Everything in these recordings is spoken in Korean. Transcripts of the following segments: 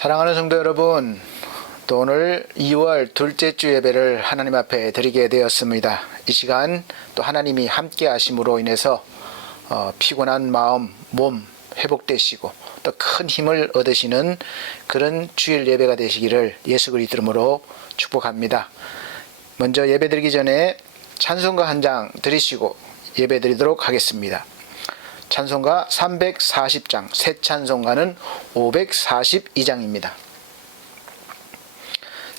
사랑하는 성도 여러분, 또 오늘 2월 둘째 주 예배를 하나님 앞에 드리게 되었습니다. 이 시간 또 하나님이 함께 하심으로 인해서 피곤한 마음, 몸 회복되시고 또 큰 힘을 얻으시는 그런 주일 예배가 되시기를 예수 그리스도 이름으로 축복합니다. 먼저 예배 드리기 전에 찬송가 한 장 드리시고 예배 드리도록 하겠습니다. 찬송가 340장, 새 찬송가는 542장입니다.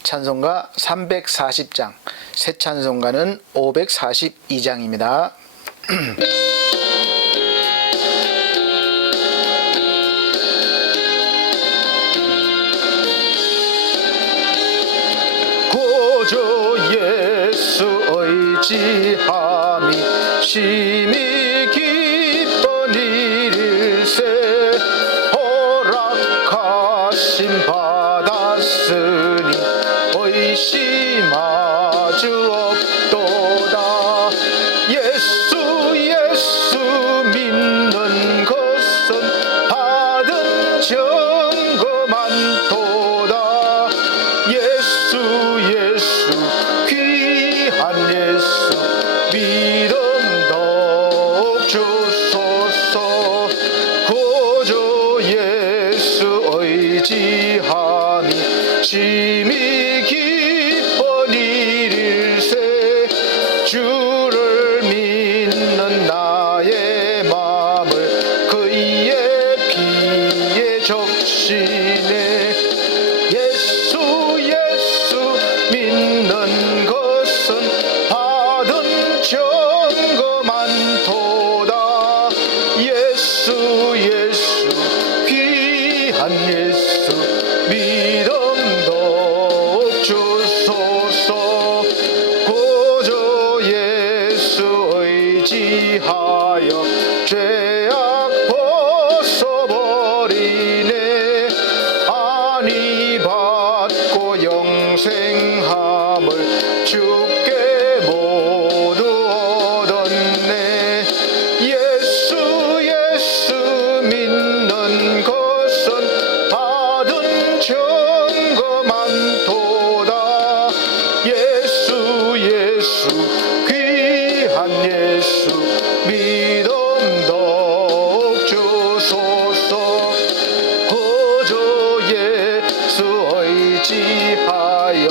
찬송가 340장, 새 찬송가는 542장입니다. 구주 예수 의지함이 심히 허락하심 받았으니 의심하주 없도다. 예수 믿는 것은 받은 증거 많도다. 예수 귀한 예수 믿음 더욱 주소서. 의지함이 심히 기뻐 이를세. 주를 믿는 나의 마음을 그의 피에 적시네. 예수 믿는 것은 받은 증거 많도다. 예수 귀한 예수 믿음 더욱 주소서. 구주 예수 의지하여 죄악 벗어버리네. 안위 받고 영생함을 주께 모두 얻었네. 예수 믿는 것은 받은 증거 많도다. 예수 귀한 예수 믿음 더욱 주소서. 구주 예수 의지하여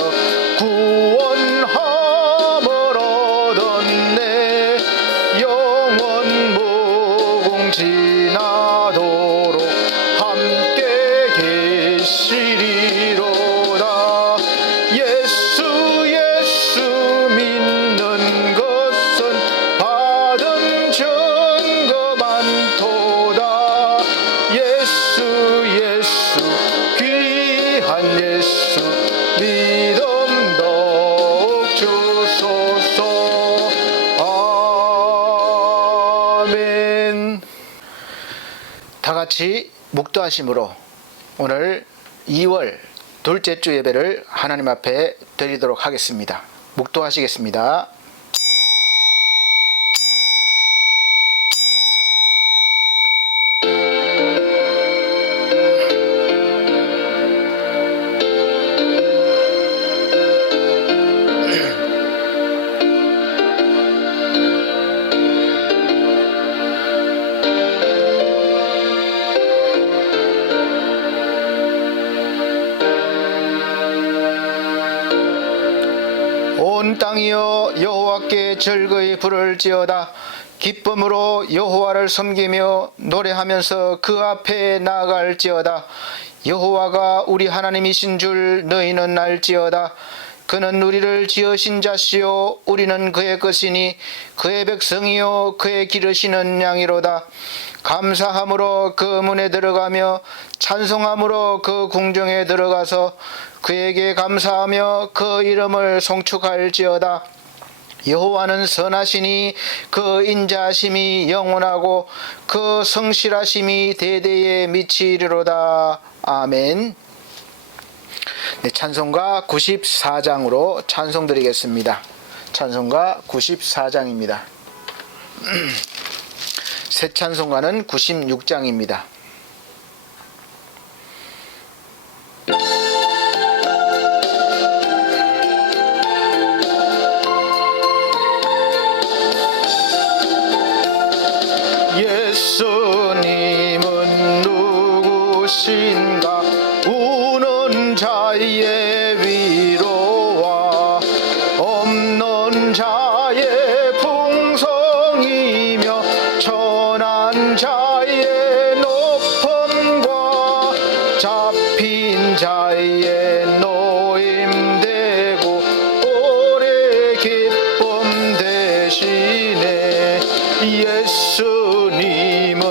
구원함을 얻었네. 영원 무궁지나도록 함께 계시리로다. 예수 믿는 것은 받은 증거 많도다. 예수 귀한 예수 믿음 더욱 주소서. 아멘. 다 같이 묵도하심으로 오늘 2월 둘째 주 예배를 하나님 앞에 드리도록 하겠습니다. 묵도하시겠습니다. 온 땅이여 여호와께 즐거이 부를지어다. 기쁨으로 여호와를 섬기며 노래하면서 그 앞에 나아갈지어다. 여호와가 우리 하나님이신 줄 너희는 알지어다. 그는 우리를 지으신 자시요 우리는 그의 것이니 그의 백성이요 그의 기르시는 양이로다. 감사함으로 그 문에 들어가며 찬송함으로 그 궁정에 들어가서 그에게 감사하며 그 이름을 송축할지어다. 여호와는 선하시니 그 인자하심이 영원하고 그 성실하심이 대대에 미치리로다. 아멘. 네, 찬송가 94장으로 찬송 드리겠습니다. 찬송가 94장입니다. 새 찬송가는 96장입니다. 예수님은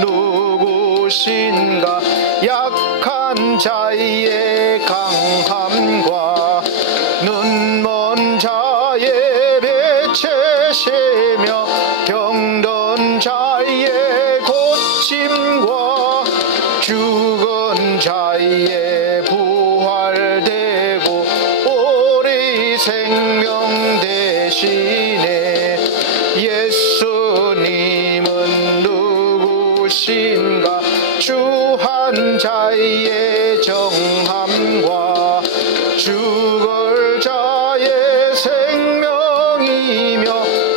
누구신가? 약한 자의 강함과 눈먼 자의 배채시며 병든 자의 고침과 죽은 자의 부활되고 오래 생명 되시네. 예수님은 누구신가? 주한 자의 정함과 죽을 자의 생명이며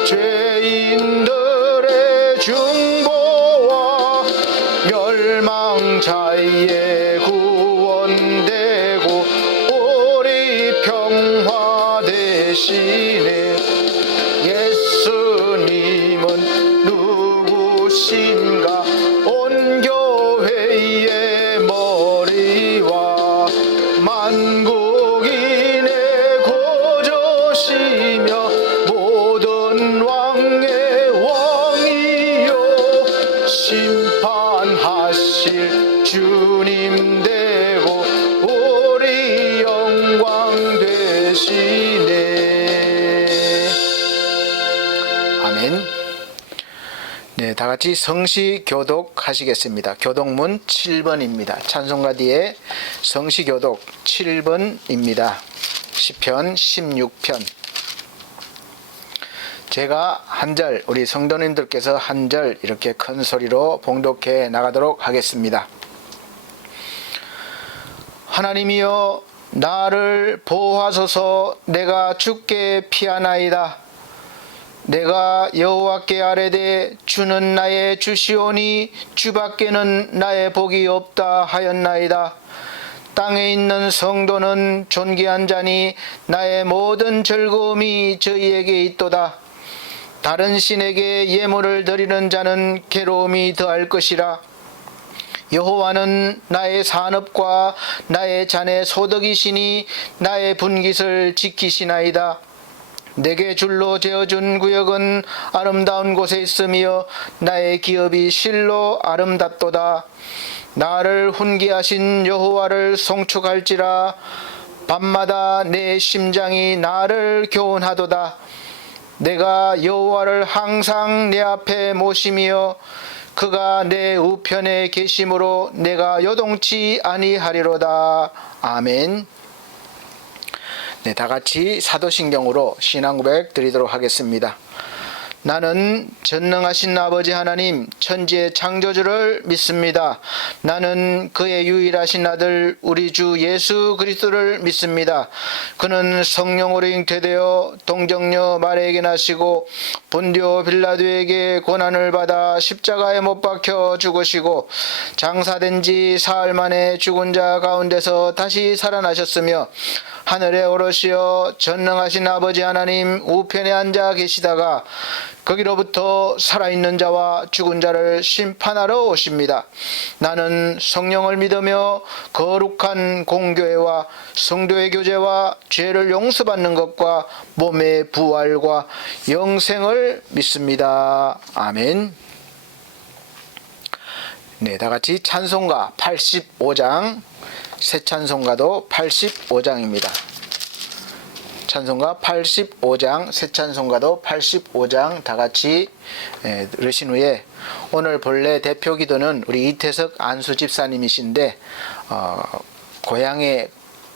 죄인들의 중보와 멸망자의 구원되고 오래 평화되시네. 예수님은 누구신가? 온 교회의 머리와 만국인의 구주시며 모든 왕의 왕이요 심판하실 주님 되고 우리 영광 되시네. 아멘. 네, 다 같이 성시 교독하시겠습니다. 교독문 7번입니다. 찬송가 뒤에 성시 교독 7번입니다. 시편 16편. 제가 한 절, 우리 성도님들께서 한 절 이렇게 큰 소리로 봉독해 나가도록 하겠습니다. 하나님이여 나를 보호하소서. 내가 주께 피하나이다. 내가 여호와께 아뢰되 주는 나의 주시오니 주밖에는 나의 복이 없다 하였나이다. 땅에 있는 성도는 존귀한 자니 나의 모든 즐거움이 저희에게 있도다. 다른 신에게 예물을 드리는 자는 괴로움이 더할 것이라. 여호와는 나의 산업과 나의 잔의 소득이시니 나의 분깃을 지키시나이다. 내게 줄로 재어준 구역은 아름다운 곳에 있으며 나의 기업이 실로 아름답도다. 나를 훈계하신 여호와를 송축할지라. 밤마다 내 심장이 나를 교훈하도다. 내가 여호와를 항상 내 앞에 모시며 그가 내 우편에 계심으로 내가 요동치 아니하리로다. 아멘. 네, 다 같이 사도신경으로 신앙고백 드리도록 하겠습니다. 나는 전능하신 아버지 하나님 천지의 창조주를 믿습니다. 나는 그의 유일하신 아들 우리 주 예수 그리스도를 믿습니다. 그는 성령으로 잉태되어 동정녀 마리아에게 나시고 본디오 빌라도에게 고난을 받아 십자가에 못 박혀 죽으시고 장사된 지 사흘 만에 죽은 자 가운데서 다시 살아나셨으며 하늘에 오르시어 전능하신 아버지 하나님 우편에 앉아 계시다가 거기로부터 살아있는 자와 죽은 자를 심판하러 오십니다. 나는 성령을 믿으며 거룩한 공교회와 성도의 교제와 죄를 용서받는 것과 몸의 부활과 영생을 믿습니다. 아멘. 네, 다 같이 찬송가 85장, 새 찬송가도 85장입니다. 찬송가 85장, 새 찬송가도 85장 다 같이 들으신 후에 오늘 본래 대표 기도는 우리 이태석 안수 집사님이신데 고향에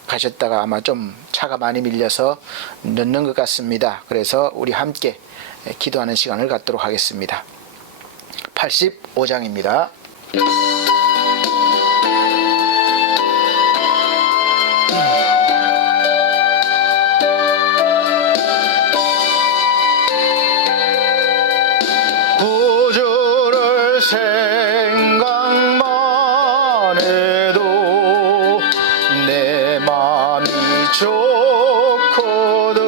가셨다가 아마 좀 차가 많이 밀려서 늦는 것 같습니다. 그래서 우리 함께 기도하는 시간을 갖도록 하겠습니다. 85장입니다. 구주를 생각만 해도 내 맘이 좋거든.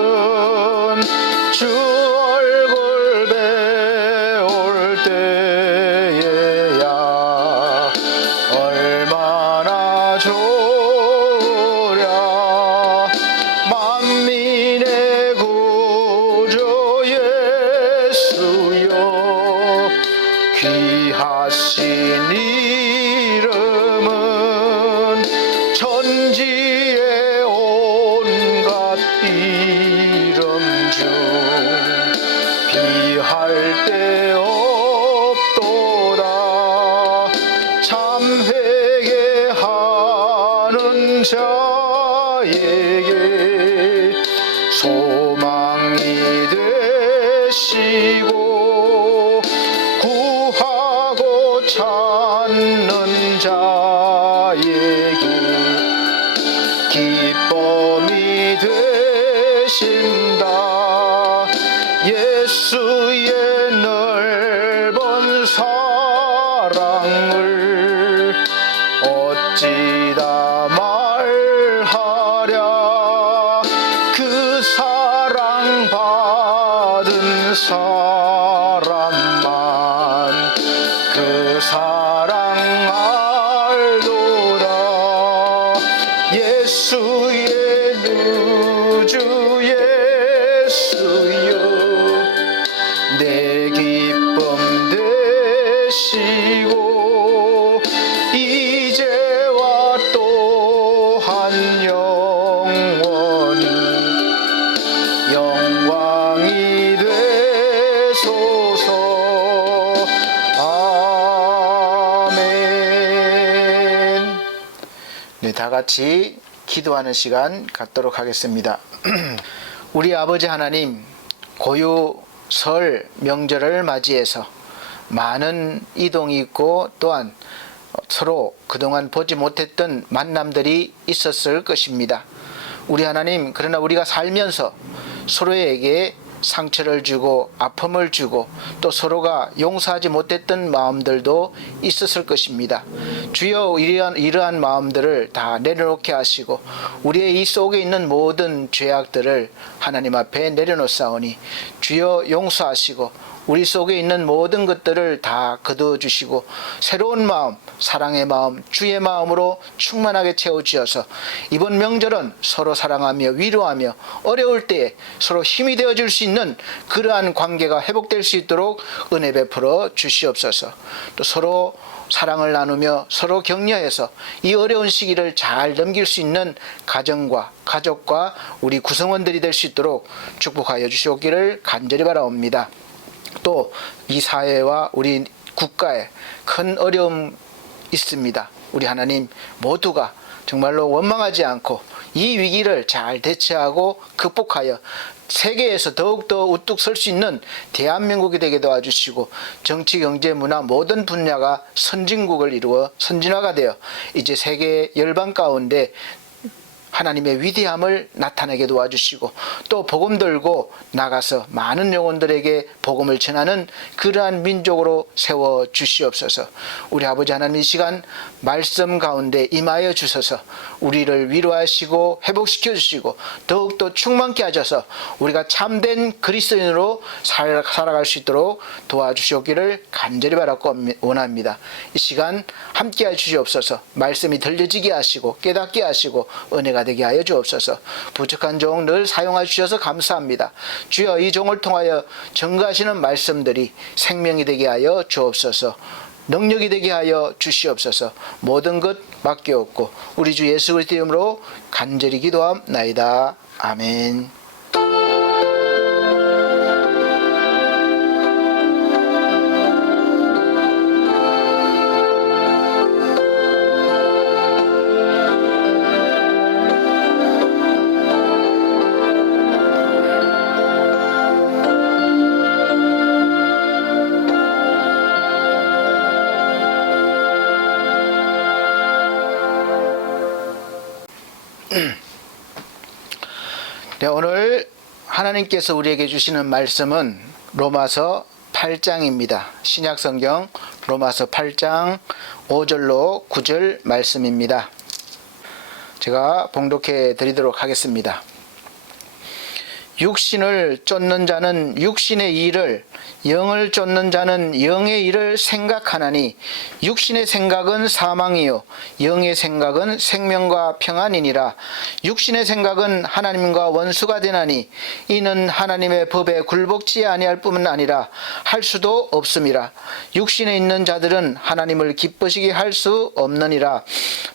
주 얼굴 배울 때에야 데 없도다. 참 회개하는 자에게 소망이 되시고 구하고 찾는 자에게 기쁨이 되신다. 예수의 넓은 사랑을 어찌다 말하랴. 그 사랑 받은 사람만 그 사랑 알도다. 예수의 누주 예수여 내 기쁨 되시고 이제와 또한 영광이 되소서. 아멘. 네, 다 같이 기도하는 시간 갖도록 하겠습니다. 우리 아버지 하나님, 고유 설 명절을 맞이해서 많은 이동이 있고 또한 서로 그동안 보지 못했던 만남들이 있었을 것입니다. 우리 하나님, 그러나 우리가 살면서 서로에게 상처를 주고 아픔을 주고 또 서로가 용서하지 못했던 마음들도 있었을 것입니다. 주여, 이러한 마음들을 다 내려놓게 하시고 우리의 이 속에 있는 모든 죄악들을 하나님 앞에 내려놓사오니 주여 용서하시고 우리 속에 있는 모든 것들을 다 거두어주시고 새로운 마음, 사랑의 마음, 주의 마음으로 충만하게 채워주셔서 이번 명절은 서로 사랑하며 위로하며 어려울 때에 서로 힘이 되어줄 수 있는 그러한 관계가 회복될 수 있도록 은혜 베풀어 주시옵소서. 또 서로 사랑을 나누며 서로 격려해서 이 어려운 시기를 잘 넘길 수 있는 가정과 가족과 우리 구성원들이 될 수 있도록 축복하여 주시옵기를 간절히 바라옵니다. 또 이 사회와 우리 국가에 큰 어려움 있습니다. 우리 하나님 모두가 정말로 원망하지 않고 이 위기를 잘 대처하고 극복하여 세계에서 더욱더 우뚝 설 수 있는 대한민국이 되게 도와주시고 정치, 경제, 문화 모든 분야가 선진국을 이루어 선진화가 되어 이제 세계 열방 가운데 하나님의 위대함을 나타내게 도와주시고 또 복음 들고 나가서 많은 영혼들에게 복음을 전하는 그러한 민족으로 세워 주시옵소서. 우리 아버지 하나님, 이 시간 말씀 가운데 임하여 주셔서 우리를 위로하시고 회복시켜 주시고 더욱더 충만케 하셔서 우리가 참된 그리스도인으로 살아갈 수 있도록 도와주시옵기를 간절히 바라고 원합니다. 이 시간 함께해 주시옵소서. 말씀이 들려지게 하시고 깨닫게 하시고 은혜가 되게 하여 주옵소서. 부족한 종 늘 사용하여 주셔서 감사합니다. 주여, 이 종을 통하여 증거하시는 말씀들이 생명이 되게 하여 주옵소서. 능력이 되게 하여 주시옵소서. 모든 것 맡겨옵고 우리 주 예수 그리스도의 이름으로 간절히 기도함나이다. 아멘. 네, 오늘 하나님께서 우리에게 주시는 말씀은 로마서 8장입니다. 신약성경 로마서 8장 5절로 9절 말씀입니다. 제가 봉독해 드리도록 하겠습니다. 육신을 쫓는 자는 육신의 일을, 영을 쫓는 자는 영의 일을 생각하나니 육신의 생각은 사망이요 영의 생각은 생명과 평안이니라. 육신의 생각은 하나님과 원수가 되나니 이는 하나님의 법에 굴복지 아니할 뿐만 아니라 할 수도 없음이라. 육신에 있는 자들은 하나님을 기쁘시게 할 수 없느니라.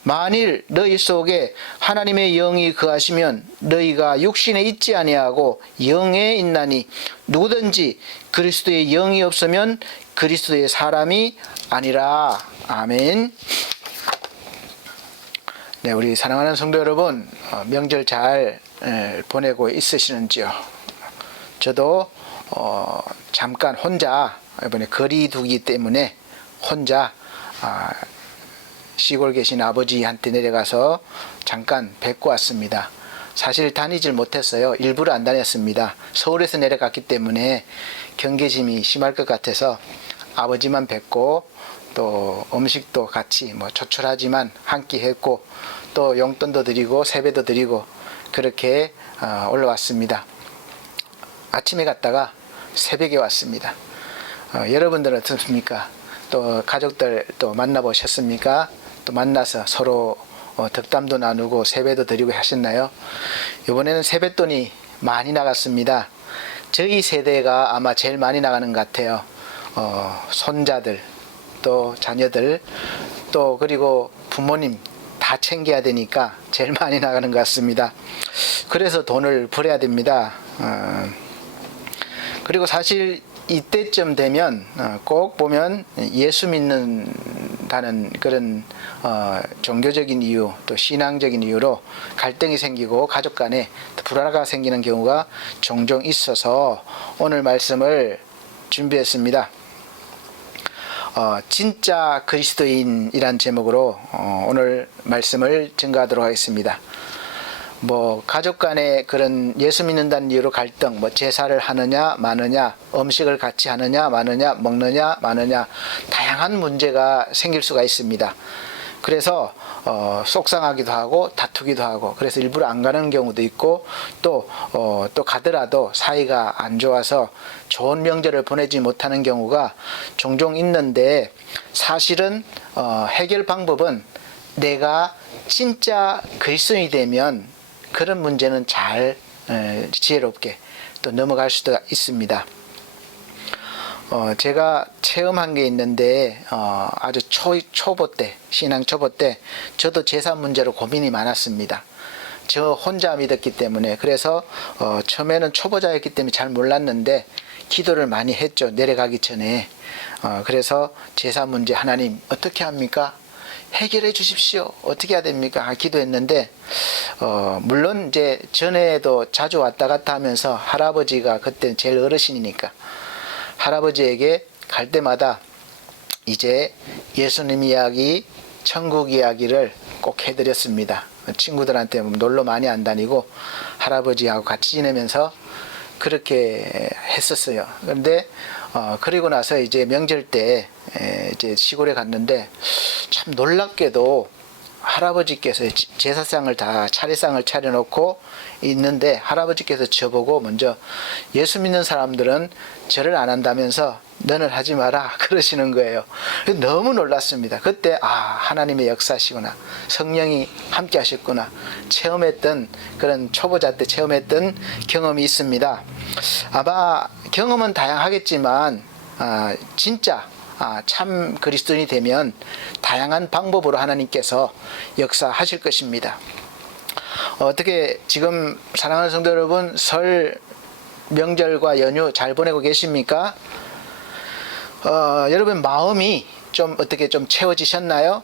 만일 너희 속에 하나님의 영이 거하시면 너희가 육신에 있지 아니하고 그리스도 영에 있나니 누구든지 그리스도의 영이 없으면 그리스도의 사람이 아니라. 아멘. 네, 우리 사랑하는 성도 여러분, 명절 잘 보내고 있으시는지요? 저도 잠깐 혼자 이번에 거리두기 때문에 혼자 시골 계신 아버지한테 내려가서 잠깐 뵙고 왔습니다. 사실 다니질 못했어요. 일부러 안 다녔습니다. 서울에서 내려갔기 때문에 경계심이 심할 것 같아서 아버지만 뵙고 또 음식도 같이 조촐하지만 한 끼 했고 또 용돈도 드리고 세배도 드리고 그렇게 올라왔습니다. 아침에 갔다가 새벽에 왔습니다. 여러분들은 어떻습니까? 또 가족들 또 만나보셨습니까? 또 만나서 서로 덕담도 나누고 세배도 드리고 하셨나요? 이번에는 세뱃돈이 많이 나갔습니다. 저희 세대가 아마 제일 많이 나가는 것 같아요. 손자들 또 자녀들 또 그리고 부모님 다 챙겨야 되니까 제일 많이 나가는 것 같습니다. 그래서 돈을 벌어야 됩니다. 그리고 사실 이때쯤 되면 꼭 보면 예수 믿는다는 그런 종교적인 이유 또 신앙적인 이유로 갈등이 생기고 가족 간에 불화가 생기는 경우가 종종 있어서 오늘 말씀을 준비했습니다. 진짜 그리스도인이란 제목으로 오늘 말씀을 증거하도록 하겠습니다. 가족 간에 그런 예수 믿는다는 이유로 갈등, 제사를 하느냐 마느냐, 음식을 같이 하느냐 마느냐, 먹느냐 마느냐, 다양한 문제가 생길 수가 있습니다. 그래서 속상하기도 하고 다투기도 하고 그래서 일부러 안 가는 경우도 있고 또 가더라도 사이가 안 좋아서 좋은 명절을 보내지 못하는 경우가 종종 있는데 사실은 해결 방법은 내가 진짜 그리스도인이 되면 그런 문제는 잘 지혜롭게 또 넘어갈 수도 있습니다. 제가 체험한 게 있는데 아주 초보 때 신앙 초보 때 저도 제사 문제로 고민이 많았습니다. 저 혼자 믿었기 때문에 그래서 처음에는 초보자였기 때문에 잘 몰랐는데 기도를 많이 했죠. 내려가기 전에. 그래서 제사 문제 하나님 어떻게 합니까? 해결해 주십시오. 어떻게 해야 됩니까? 기도했는데 물론 이제 전에도 자주 왔다 갔다 하면서 할아버지가 그때 제일 어르신이니까 할아버지에게 갈 때마다 이제 예수님 이야기, 천국 이야기를 꼭 해드렸습니다. 친구들한테 놀러 많이 안 다니고 할아버지하고 같이 지내면서 그렇게 했었어요. 그런데 그리고 나서 이제 명절 때 이제 시골에 갔는데 참 놀랍게도 할아버지께서 제사상을 다 차례상을 차려놓고 있는데 할아버지께서 저보고 먼저 예수 믿는 사람들은 절을 안 한다면서 너는 하지 마라 그러시는 거예요. 너무 놀랐습니다. 그때 하나님의 역사시구나, 성령이 함께 하셨구나 체험했던 그런 초보자 때 체험했던 경험이 있습니다. 아마 경험은 다양하겠지만 진짜 참 그리스도인이 되면 다양한 방법으로 하나님께서 역사하실 것입니다. 어떻게 지금 사랑하는 성도 여러분 설 명절과 연휴 잘 보내고 계십니까? 여러분 마음이 좀 어떻게 좀 채워지셨나요?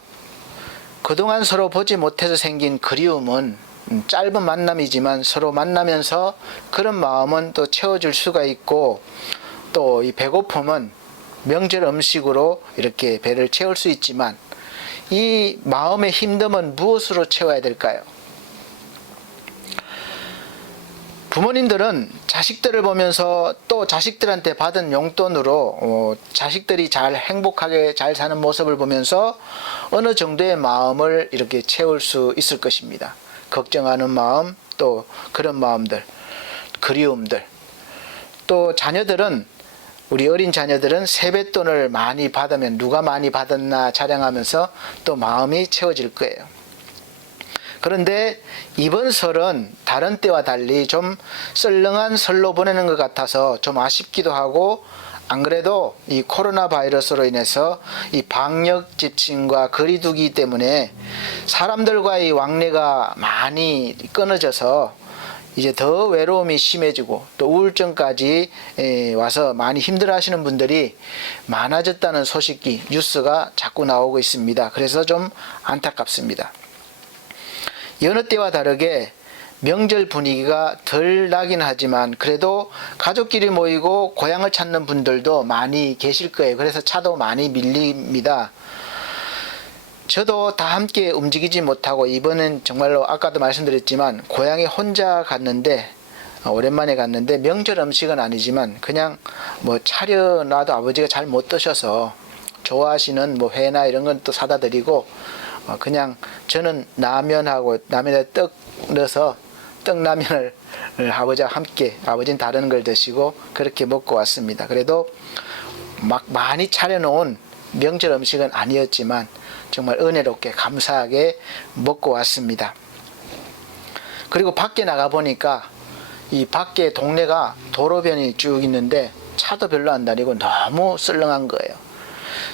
그동안 서로 보지 못해서 생긴 그리움은 짧은 만남이지만 서로 만나면서 그런 마음은 또 채워줄 수가 있고 또 이 배고픔은 명절 음식으로 이렇게 배를 채울 수 있지만 이 마음의 힘듦은 무엇으로 채워야 될까요? 부모님들은 자식들을 보면서 또 자식들한테 받은 용돈으로 자식들이 잘 행복하게 잘 사는 모습을 보면서 어느 정도의 마음을 이렇게 채울 수 있을 것입니다. 걱정하는 마음, 또 그런 마음들, 그리움들. 또 자녀들은 우리 어린 자녀들은 세뱃돈을 많이 받으면 누가 많이 받았나 자랑하면서 또 마음이 채워질 거예요. 그런데 이번 설은 다른 때와 달리 좀 썰렁한 설로 보내는 것 같아서 좀 아쉽기도 하고, 안 그래도 이 코로나 바이러스로 인해서 이 방역 지침과 거리두기 때문에 사람들과의 왕래가 많이 끊어져서 이제 더 외로움이 심해지고 또 우울증까지 와서 많이 힘들어하시는 분들이 많아졌다는 소식이 뉴스가 자꾸 나오고 있습니다. 그래서 좀 안타깝습니다. 여느 때와 다르게 명절 분위기가 덜 나긴 하지만 그래도 가족끼리 모이고 고향을 찾는 분들도 많이 계실 거예요. 그래서 차도 많이 밀립니다. 저도 다 함께 움직이지 못하고 이번엔 정말로 아까도 말씀드렸지만 고향에 혼자 갔는데 오랜만에 갔는데 명절 음식은 아니지만 그냥 뭐 차려놔도 아버지가 잘 못 드셔서 좋아하시는 뭐 회나 이런 건 또 사다 드리고 그냥 저는 라면하고 라면에 떡 넣어서 떡라면을 아버지와 함께 아버지는 다른 걸 드시고 그렇게 먹고 왔습니다. 그래도 막 많이 차려놓은 명절 음식은 아니었지만 정말 은혜롭게 감사하게 먹고 왔습니다. 그리고 밖에 나가 보니까 이 밖에 동네가 도로변이 쭉 있는데 차도 별로 안 다니고 너무 썰렁한 거예요.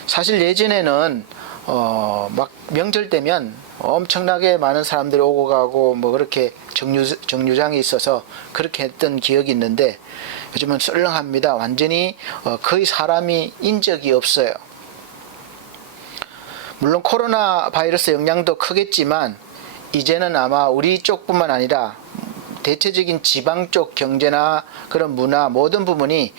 사실 예전에는 막 명절 때면 엄청나게 많은 사람들이 오고 가고 뭐 그렇게 정류장이 있어서 그렇게 했던 기억이 있는데 요즘은 썰렁합니다. 완전히 거의 사람이 인적이 없어요. 물론 코로나 바이러스 영향도 크겠지만 이제는 아마 우리 쪽뿐만 아니라 대체적인 지방 쪽 경제나 그런 문화 모든 부분이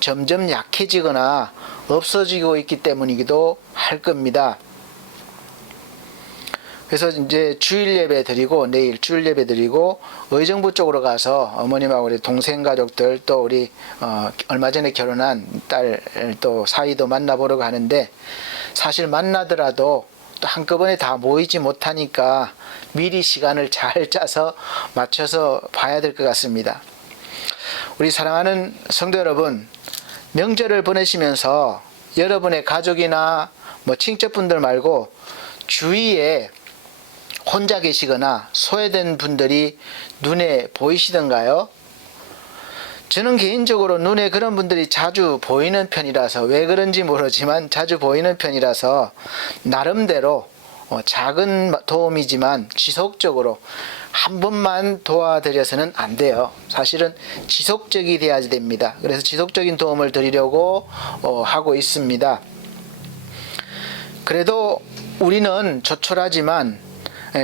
점점 약해지거나 없어지고 있기 때문이기도 할 겁니다. 그래서 이제 주일 예배 드리고 내일 주일 예배 드리고 의정부 쪽으로 가서 어머님하고 우리 동생 가족들 또 우리 얼마 전에 결혼한 딸 또 사위도 만나보러 가는데 사실 만나더라도 또 한꺼번에 다 모이지 못하니까 미리 시간을 잘 짜서 맞춰서 봐야 될 것 같습니다. 우리 사랑하는 성도 여러분, 명절을 보내시면서 여러분의 가족이나 뭐 친척분들 말고 주위에 혼자 계시거나 소외된 분들이 눈에 보이시던가요? 저는 개인적으로 눈에 그런 분들이 자주 보이는 편이라서 왜 그런지 모르지만 자주 보이는 편이라서 나름대로 작은 도움이지만 지속적으로 한 번만 도와드려서는 안 돼요. 사실은 지속적이 돼야 됩니다. 그래서 지속적인 도움을 드리려고 하고 있습니다. 그래도 우리는 조촐하지만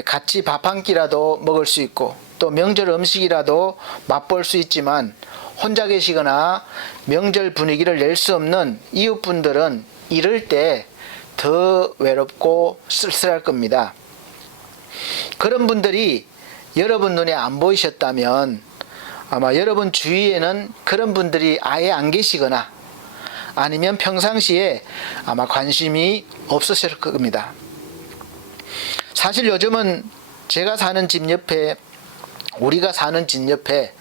같이 밥 한 끼라도 먹을 수 있고 또 명절 음식이라도 맛볼 수 있지만 혼자 계시거나 명절 분위기를 낼 수 없는 이웃분들은 이럴 때 더 외롭고 쓸쓸할 겁니다. 그런 분들이 여러분 눈에 안 보이셨다면 아마 여러분 주위에는 그런 분들이 아예 안 계시거나 아니면 평상시에 아마 관심이 없으실 겁니다. 사실 요즘은 제가 사는 집 옆에 우리가 사는 집 옆에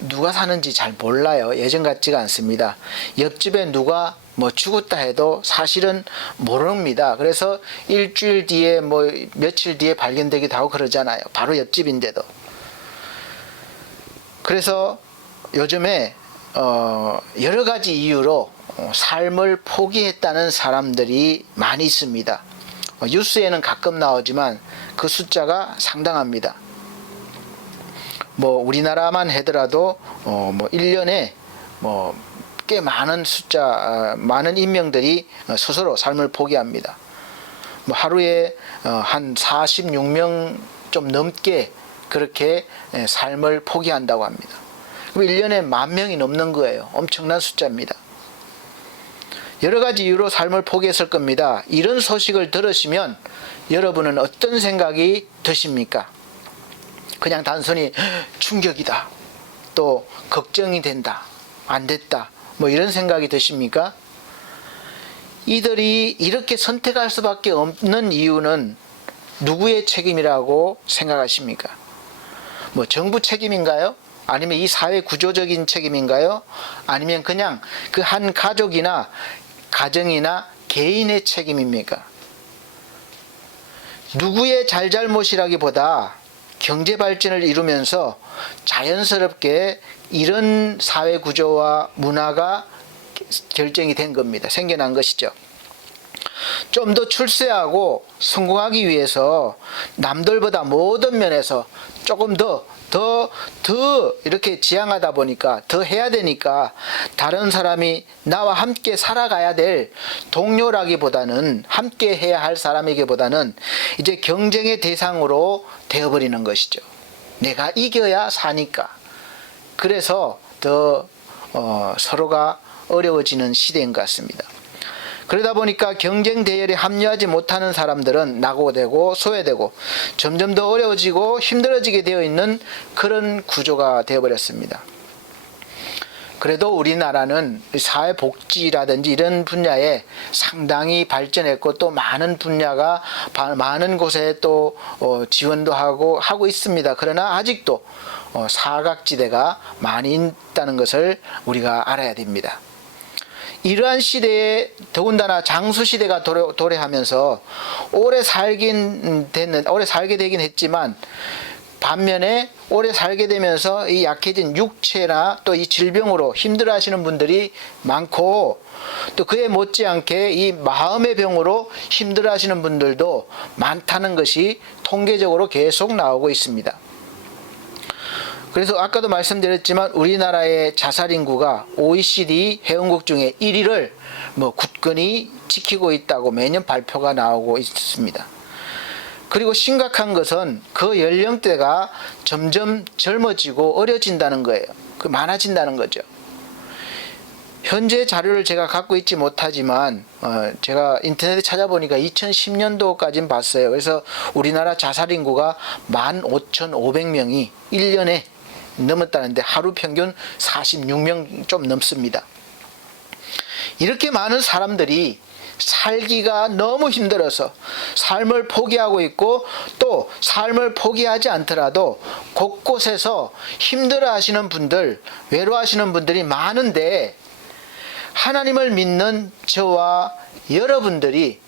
누가 사는지 잘 몰라요. 예전 같지가 않습니다. 옆집에 누가 뭐 죽었다 해도 사실은 모릅니다. 그래서 일주일 뒤에 뭐 며칠 뒤에 발견되기도 하고 그러잖아요. 바로 옆집인데도. 그래서 요즘에 여러 가지 이유로 삶을 포기했다는 사람들이 많이 있습니다. 뉴스에는 가끔 나오지만 그 숫자가 상당합니다. 뭐 우리나라만 하더라도 뭐 1년에 뭐 꽤 많은 숫자 많은 인명들이 스스로 삶을 포기합니다. 뭐 하루에 한 46명 좀 넘게 그렇게 삶을 포기한다고 합니다. 그럼 1년에 10,000명이 넘는 거예요. 엄청난 숫자입니다. 여러 가지 이유로 삶을 포기했을 겁니다. 이런 소식을 들으시면 여러분은 어떤 생각이 드십니까? 그냥 단순히 충격이다, 또 걱정이 된다, 안 됐다, 뭐 이런 생각이 드십니까? 이들이 이렇게 선택할 수밖에 없는 이유는 누구의 책임이라고 생각하십니까? 뭐 정부 책임인가요? 아니면 이 사회 구조적인 책임인가요? 아니면 그냥 그 한 가족이나 가정이나 개인의 책임입니까? 누구의 잘잘못이라기보다 경제 발전을 이루면서 자연스럽게 이런 사회 구조와 문화가 결정이 된 겁니다. 생겨난 것이죠. 좀 더 출세하고 성공하기 위해서 남들보다 모든 면에서 조금 더 이렇게 지향하다 보니까 더 해야 되니까 다른 사람이 나와 함께 살아가야 될 동료라기보다는 함께 해야 할 사람에게보다는 이제 경쟁의 대상으로 되어버리는 것이죠. 내가 이겨야 사니까. 그래서 더 서로가 어려워지는 시대인 것 같습니다. 그러다 보니까 경쟁 대열에 합류하지 못하는 사람들은 낙오되고 소외되고 점점 더 어려워지고 힘들어지게 되어 있는 그런 구조가 되어버렸습니다. 그래도 우리나라는 사회복지라든지 이런 분야에 상당히 발전했고 또 많은 분야가 많은 곳에 또 지원도 하고 있습니다. 그러나 아직도 사각지대가 많이 있다는 것을 우리가 알아야 됩니다. 이러한 시대에 더군다나 장수시대가 도래하면서 오래 살게 되긴 했지만 반면에 오래 살게 되면서 이 약해진 육체나 또 이 질병으로 힘들어하시는 분들이 많고 또 그에 못지않게 이 마음의 병으로 힘들어하시는 분들도 많다는 것이 통계적으로 계속 나오고 있습니다. 그래서 아까도 말씀드렸지만 우리나라의 자살 인구가 OECD 회원국 중에 1위를 굳건히 지키고 있다고 매년 발표가 나오고 있습니다. 그리고 심각한 것은 그 연령대가 점점 젊어지고 어려진다는 거예요. 많아진다는 거죠. 현재 자료를 제가 갖고 있지 못하지만 제가 인터넷에 찾아보니까 2010년도까지는 봤어요. 그래서 우리나라 자살 인구가 15,500명이 1년에 넘었다는데 하루 평균 46명 좀 넘습니다. 이렇게 많은 사람들이 살기가 너무 힘들어서 삶을 포기하고 있고 또 삶을 포기하지 않더라도 곳곳에서 힘들어하시는 분들, 외로워하시는 분들이 많은데 하나님을 믿는 저와 여러분들이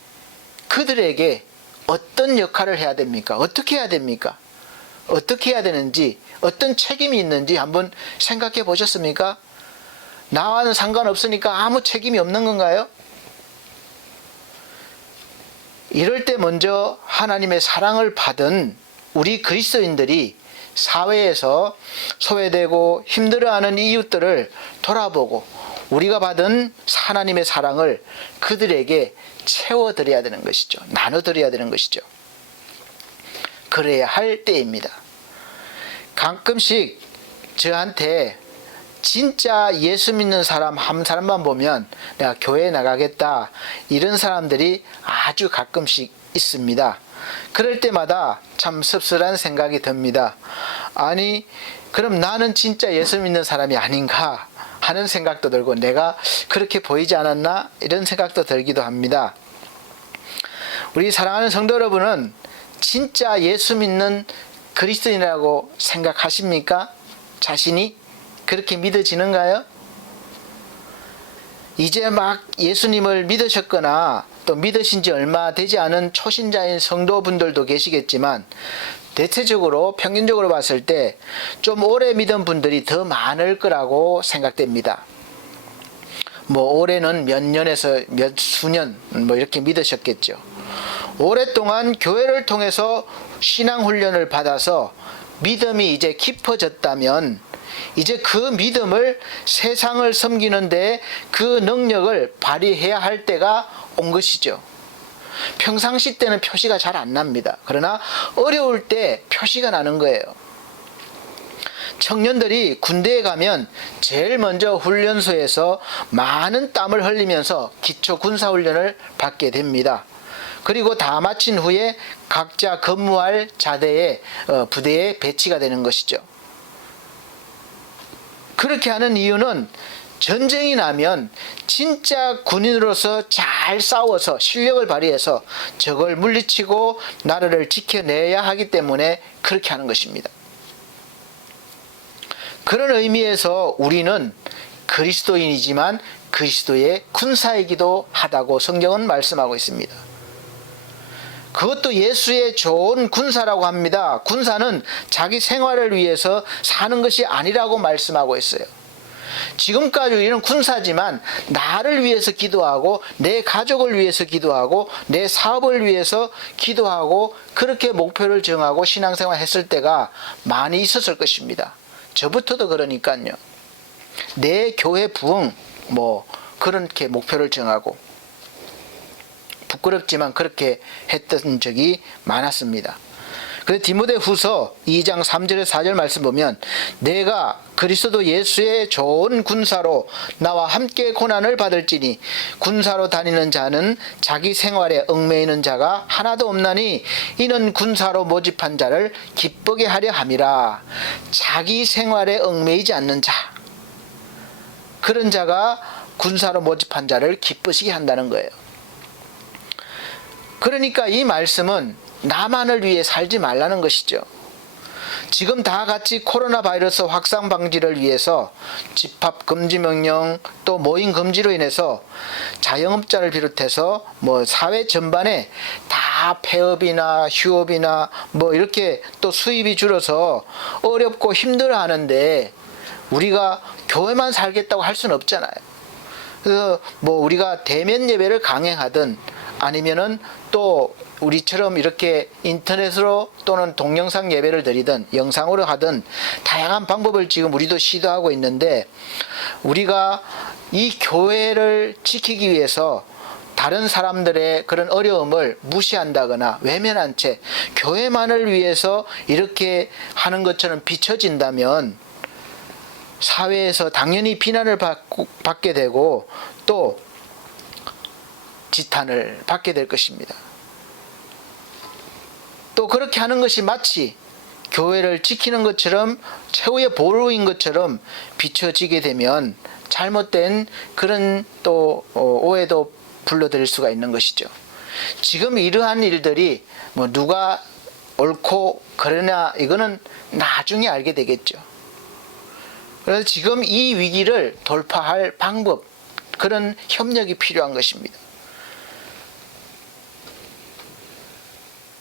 그들에게 어떤 역할을 해야 됩니까? 어떻게 해야 됩니까? 어떻게 해야 되는지 어떤 책임이 있는지 한번 생각해 보셨습니까? 나와는 상관없으니까 아무 책임이 없는 건가요? 이럴 때 먼저 하나님의 사랑을 받은 우리 그리스도인들이 사회에서 소외되고 힘들어하는 이웃들을 돌아보고 우리가 받은 하나님의 사랑을 그들에게 채워드려야 되는 것이죠. 나눠드려야 되는 것이죠. 그래야 할 때입니다. 가끔씩 저한테 진짜 예수 믿는 사람 한 사람만 보면 내가 교회에 나가겠다 이런 사람들이 아주 가끔씩 있습니다. 그럴 때마다 참 씁쓸한 생각이 듭니다. 아니 그럼 나는 진짜 예수 믿는 사람이 아닌가 하는 생각도 들고 내가 그렇게 보이지 않았나 이런 생각도 들기도 합니다. 우리 사랑하는 성도 여러분은 진짜 예수 믿는 그리스도인이라고 생각하십니까? 자신이 그렇게 믿어지는가요? 이제 막 예수님을 믿으셨거나 또 믿으신 지 얼마 되지 않은 초신자인 성도분들도 계시겠지만 대체적으로 평균적으로 봤을 때 좀 오래 믿은 분들이 더 많을 거라고 생각됩니다. 올해는 몇 년에서 몇 수년 이렇게 믿으셨겠죠. 오랫동안 교회를 통해서 신앙훈련을 받아서 믿음이 이제 깊어졌다면 이제 그 믿음을 세상을 섬기는데 그 능력을 발휘해야 할 때가 온 것이죠. 평상시 때는 표시가 잘 안 납니다. 그러나 어려울 때 표시가 나는 거예요. 청년들이 군대에 가면 제일 먼저 훈련소에서 많은 땀을 흘리면서 기초 군사훈련을 받게 됩니다. 그리고 다 마친 후에 각자 근무할 자대에 부대에 배치가 되는 것이죠. 그렇게 하는 이유는 전쟁이 나면 진짜 군인으로서 잘 싸워서 실력을 발휘해서 적을 물리치고 나라를 지켜내야 하기 때문에 그렇게 하는 것입니다. 그런 의미에서 우리는 그리스도인이지만 그리스도의 군사이기도 하다고 성경은 말씀하고 있습니다. 그것도 예수의 좋은 군사라고 합니다. 군사는 자기 생활을 위해서 사는 것이 아니라고 말씀하고 있어요. 지금까지 우리는 군사지만 나를 위해서 기도하고 내 가족을 위해서 기도하고 내 사업을 위해서 기도하고 그렇게 목표를 정하고 신앙생활 했을 때가 많이 있었을 것입니다. 저부터도 그러니까요. 내 교회 부흥 그렇게 목표를 정하고 부끄럽지만 그렇게 했던 적이 많았습니다. 그래서 디모데후서 2장 3절에 4절 말씀 보면 내가 그리스도 예수의 좋은 군사로 나와 함께 고난을 받을지니 군사로 다니는 자는 자기 생활에 얽매이는 자가 하나도 없나니 이는 군사로 모집한 자를 기쁘게 하려 함이라. 자기 생활에 얽매이지 않는 자, 그런 자가 군사로 모집한 자를 기쁘시게 한다는 거예요. 그러니까 이 말씀은 나만을 위해 살지 말라는 것이죠. 지금 다 같이 코로나 바이러스 확산 방지를 위해서 집합 금지 명령 또 모임 금지로 인해서 자영업자를 비롯해서 사회 전반에 다 폐업이나 휴업이나 이렇게 또 수입이 줄어서 어렵고 힘들어 하는데 우리가 교회만 살겠다고 할 수는 없잖아요. 그래서 우리가 대면 예배를 강행하든 아니면은 또 우리처럼 이렇게 인터넷으로 또는 동영상 예배를 드리든 영상으로 하든 다양한 방법을 지금 우리도 시도하고 있는데 우리가 이 교회를 지키기 위해서 다른 사람들의 그런 어려움을 무시한다거나 외면한 채 교회만을 위해서 이렇게 하는 것처럼 비춰진다면 사회에서 당연히 비난을 받게 되고 또 지탄을 받게 될 것입니다. 또 그렇게 하는 것이 마치 교회를 지키는 것처럼 최후의 보루인 것처럼 비춰지게 되면 잘못된 그런 또 오해도 불러들일 수가 있는 것이죠. 지금 이러한 일들이 누가 옳고 그러냐 이거는 나중에 알게 되겠죠. 그래서 지금 이 위기를 돌파할 방법, 그런 협력이 필요한 것입니다.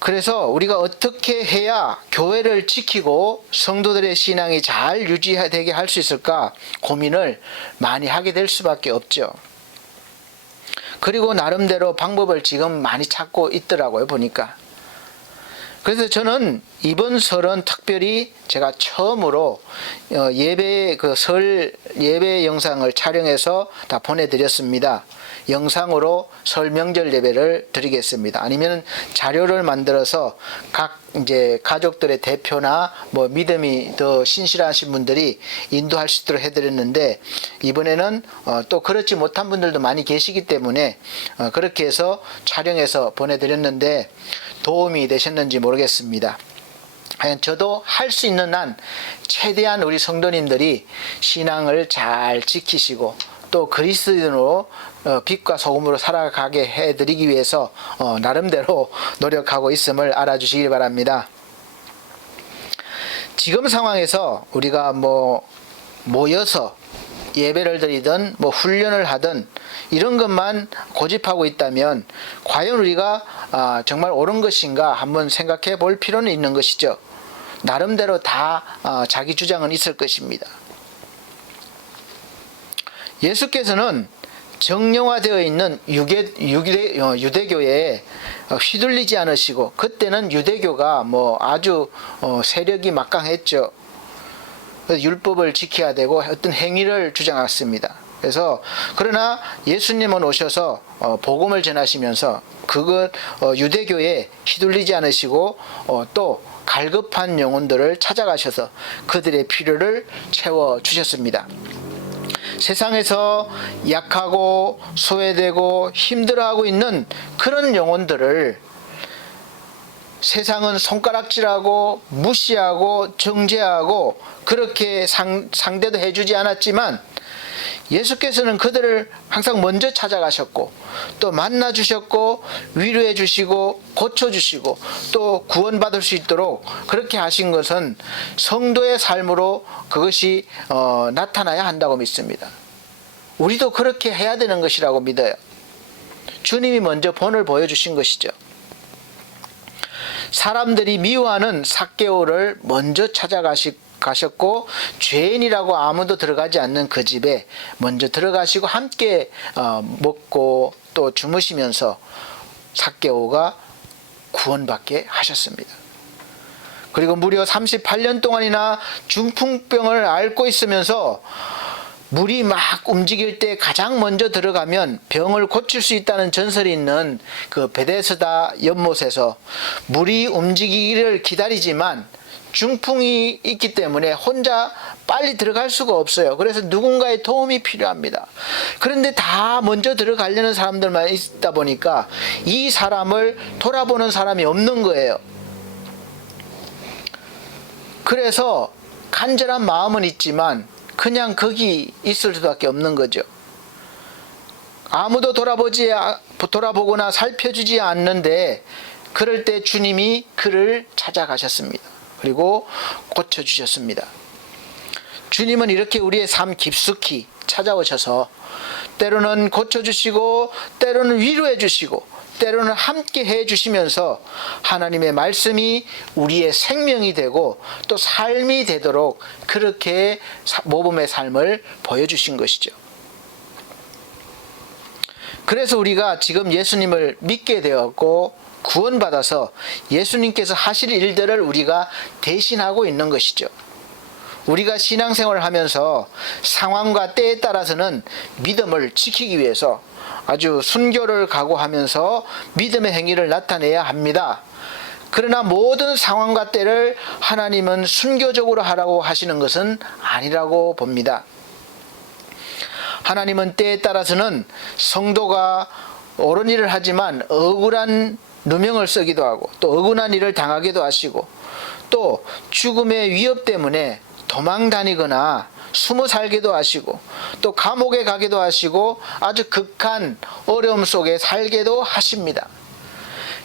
그래서 우리가 어떻게 해야 교회를 지키고 성도들의 신앙이 잘 유지되게 할 수 있을까 고민을 많이 하게 될 수밖에 없죠. 그리고 나름대로 방법을 지금 많이 찾고 있더라고요, 보니까. 그래서 저는 이번 설은 특별히 제가 처음으로 설 예배 영상을 촬영해서 다 보내드렸습니다. 영상으로 설 명절 예배를 드리겠습니다. 아니면 자료를 만들어서 각 이제 가족들의 대표나 믿음이 더 신실하신 분들이 인도할 수 있도록 해드렸는데 이번에는 또 그렇지 못한 분들도 많이 계시기 때문에 그렇게 해서 촬영해서 보내드렸는데 도움이 되셨는지 모르겠습니다. 하여간 저도 할 수 있는 한 최대한 우리 성도님들이 신앙을 잘 지키시고 또 그리스도인으로 빛과 소금으로 살아가게 해드리기 위해서 나름대로 노력하고 있음을 알아주시기 바랍니다. 지금 상황에서 우리가 모여서 예배를 드리든 훈련을 하든 이런 것만 고집하고 있다면 과연 우리가 정말 옳은 것인가 한번 생각해 볼 필요는 있는 것이죠. 나름대로 다 자기 주장은 있을 것입니다. 예수께서는 정령화되어 있는 유대교에 휘둘리지 않으시고 그때는 유대교가 아주 세력이 막강했죠. 율법을 지켜야 되고 어떤 행위를 주장했습니다. 그래서 그러나 예수님은 오셔서 복음을 전하시면서 유대교에 휘둘리지 않으시고 또 갈급한 영혼들을 찾아가셔서 그들의 필요를 채워주셨습니다. 세상에서 약하고 소외되고 힘들어하고 있는 그런 영혼들을 세상은 손가락질하고 무시하고 정죄하고 그렇게 상대도 해주지 않았지만 예수께서는 그들을 항상 먼저 찾아가셨고 또 만나주셨고 위로해 주시고 고쳐주시고 또 구원받을 수 있도록 그렇게 하신 것은 성도의 삶으로 그것이 나타나야 한다고 믿습니다. 우리도 그렇게 해야 되는 것이라고 믿어요. 주님이 먼저 본을 보여주신 것이죠. 사람들이 미워하는 삭개오를 먼저 가셨고 죄인이라고 아무도 들어가지 않는 그 집에 먼저 들어가시고 함께 먹고 또 주무시면서 삭개오가 구원받게 하셨습니다. 그리고 무려 38년 동안이나 중풍병을 앓고 있으면서 물이 막 움직일 때 가장 먼저 들어가면 병을 고칠 수 있다는 전설이 있는 그 베데스다 연못에서 물이 움직이기를 기다리지만 중풍이 있기 때문에 혼자 빨리 들어갈 수가 없어요. 그래서 누군가의 도움이 필요합니다. 그런데 다 먼저 들어가려는 사람들만 있다 보니까 이 사람을 돌아보는 사람이 없는 거예요. 그래서 간절한 마음은 있지만 그냥 거기 있을 수밖에 없는 거죠. 아무도 돌아보거나 살펴주지 않는데 그럴 때 주님이 그를 찾아가셨습니다. 그리고 고쳐주셨습니다. 주님은 이렇게 우리의 삶 깊숙이 찾아오셔서 때로는 고쳐주시고 때로는 위로해 주시고 때로는 함께 해주시면서 하나님의 말씀이 우리의 생명이 되고 또 삶이 되도록 그렇게 모범의 삶을 보여주신 것이죠. 그래서 우리가 지금 예수님을 믿게 되었고 구원받아서 예수님께서 하실 일들을 우리가 대신하고 있는 것이죠. 우리가 신앙생활을 하면서 상황과 때에 따라서는 믿음을 지키기 위해서 아주 순교를 각오하면서 믿음의 행위를 나타내야 합니다. 그러나 모든 상황과 때를 하나님은 순교적으로 하라고 하시는 것은 아니라고 봅니다. 하나님은 때에 따라서는 성도가 옳은 일을 하지만 억울한 누명을 쓰기도 하고 또 억울한 일을 당하기도 하시고 또 죽음의 위협 때문에 도망 다니거나 숨어 살기도 하시고 또 감옥에 가기도 하시고 아주 극한 어려움 속에 살기도 하십니다.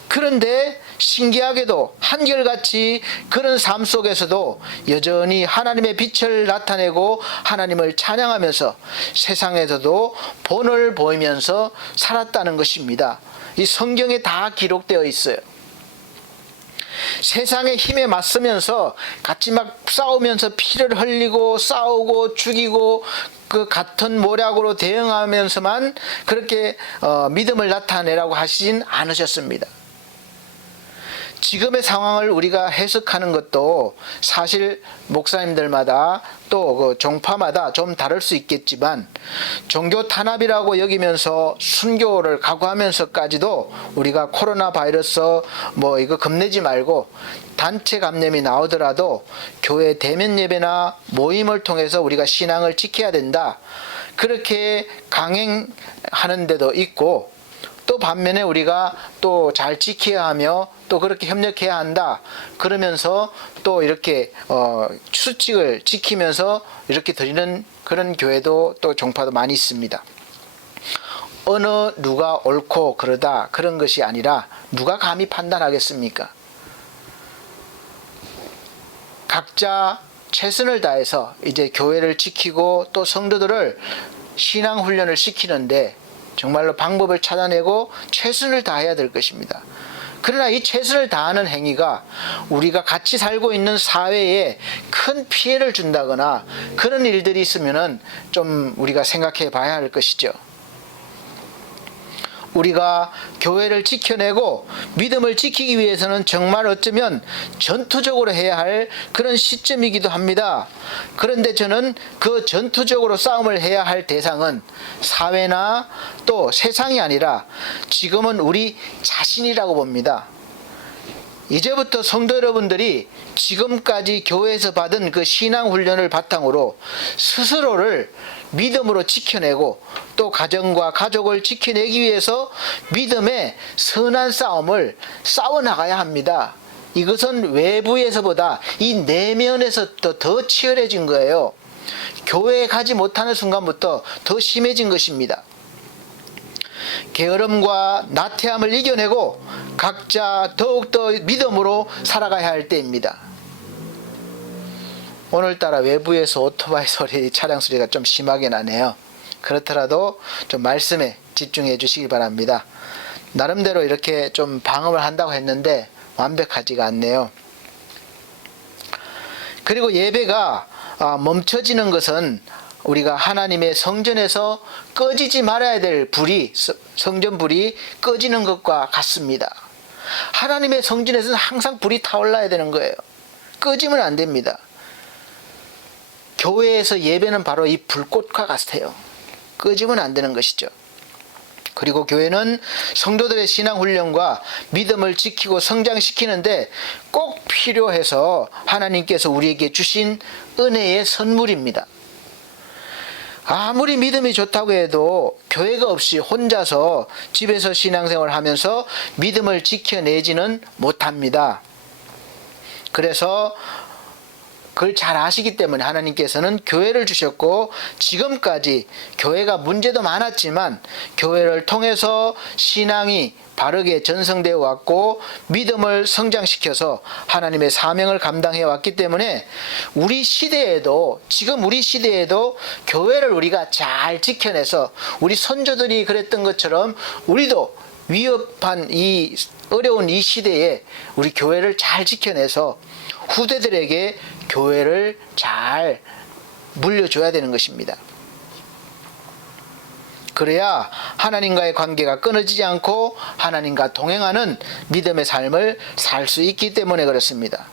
그런데 신기하게도 한결같이 그런 삶 속에서도 여전히 하나님의 빛을 나타내고 하나님을 찬양하면서 세상에서도 본을 보이면서 살았다는 것입니다. 이 성경에 다 기록되어 있어요. 세상의 힘에 맞서면서 같이 막 싸우면서 피를 흘리고 싸우고 죽이고 그 같은 모략으로 대응하면서만 그렇게 믿음을 나타내라고 하시진 않으셨습니다. 지금의 상황을 우리가 해석하는 것도 사실 목사님들마다 또 그 종파마다 좀 다를 수 있겠지만 종교 탄압이라고 여기면서 순교를 각오하면서까지도 우리가 코로나 바이러스 이거 겁내지 말고 단체 감염이 나오더라도 교회 대면 예배나 모임을 통해서 우리가 신앙을 지켜야 된다. 그렇게 강행하는 데도 있고 또 반면에 우리가 또 잘 지켜야 하며 또 그렇게 협력해야 한다. 그러면서 또 이렇게 수칙을 지키면서 이렇게 드리는 그런 교회도 또 종파도 많이 있습니다. 어느 누가 옳고 그러다 그런 것이 아니라 누가 감히 판단하겠습니까? 각자 최선을 다해서 이제 교회를 지키고 또 성도들을 신앙 훈련을 시키는데 정말로 방법을 찾아내고 최선을 다해야 될 것입니다. 그러나 이 최선을 다하는 행위가 우리가 같이 살고 있는 사회에 큰 피해를 준다거나 그런 일들이 있으면은 좀 우리가 생각해 봐야 할 것이죠. 우리가 교회를 지켜내고 믿음을 지키기 위해서는 정말 어쩌면 전투적으로 해야 할 그런 시점이기도 합니다. 그런데 저는 그 전투적으로 싸움을 해야 할 대상은 사회나 또 세상이 아니라 지금은 우리 자신이라고 봅니다. 이제부터 성도 여러분들이 지금까지 교회에서 받은 그 신앙 훈련을 바탕으로 스스로를 믿음으로 지켜내고 또 가정과 가족을 지켜내기 위해서 믿음의 선한 싸움을 싸워나가야 합니다. 이것은 외부에서보다 이 내면에서 더 치열해진 거예요. 교회에 가지 못하는 순간부터 더 심해진 것입니다. 게으름과 나태함을 이겨내고 각자 더욱더 믿음으로 살아가야 할 때입니다. 오늘따라 외부에서 오토바이 소리, 차량 소리가 좀 심하게 나네요. 그렇더라도 좀 말씀에 집중해 주시기 바랍니다. 나름대로 이렇게 좀 방음을 한다고 했는데 완벽하지가 않네요. 그리고 예배가 멈춰지는 것은 우리가 하나님의 성전에서 꺼지지 말아야 될 불이, 성전 불이 꺼지는 것과 같습니다. 하나님의 성전에서는 항상 불이 타올라야 되는 거예요. 꺼지면 안 됩니다. 교회에서 예배는 바로 이 불꽃과 같아요. 꺼지면 안 되는 것이죠. 그리고 교회는 성도들의 신앙훈련과 믿음을 지키고 성장시키는데 꼭 필요해서 하나님께서 우리에게 주신 은혜의 선물입니다. 아무리 믿음이 좋다고 해도 교회가 없이 혼자서 집에서 신앙생활을 하면서 믿음을 지켜내지는 못합니다. 그래서 그걸 잘 아시기 때문에 하나님께서는 교회를 주셨고, 지금까지 교회가 문제도 많았지만 교회를 통해서 신앙이 바르게 전성되어 왔고 믿음을 성장시켜서 하나님의 사명을 감당해 왔기 때문에 우리 시대에도, 지금 우리 시대에도 교회를 우리가 잘 지켜내서 우리 선조들이 그랬던 것처럼 우리도 위협한 이 어려운 이 시대에 우리 교회를 잘 지켜내서 후대들에게 교회를 잘 물려줘야 되는 것입니다. 그래야 하나님과의 관계가 끊어지지 않고 하나님과 동행하는 믿음의 삶을 살 수 있기 때문에 그렇습니다.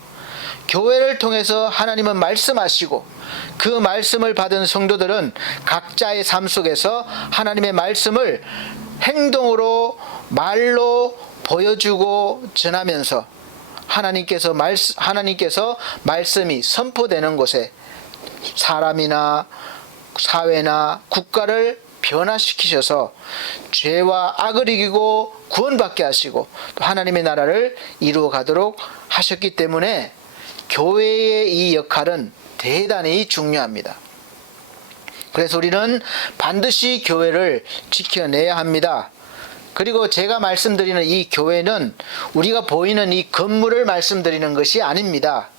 교회를 통해서 하나님은 말씀하시고 그 말씀을 받은 성도들은 각자의 삶 속에서 하나님의 말씀을 행동으로, 말로 보여주고 전하면서 하나님께서 말씀이 선포되는 곳에 사람이나 사회나 국가를 변화시키셔서 죄와 악을 이기고 구원받게 하시고 또 하나님의 나라를 이루어 가도록 하셨기 때문에 교회의 이 역할은 대단히 중요합니다. 그래서 우리는 반드시 교회를 지켜내야 합니다. 그리고 제가 말씀드리는 이 교회는 우리가 보이는 이 건물을 말씀드리는 것이 아닙니다.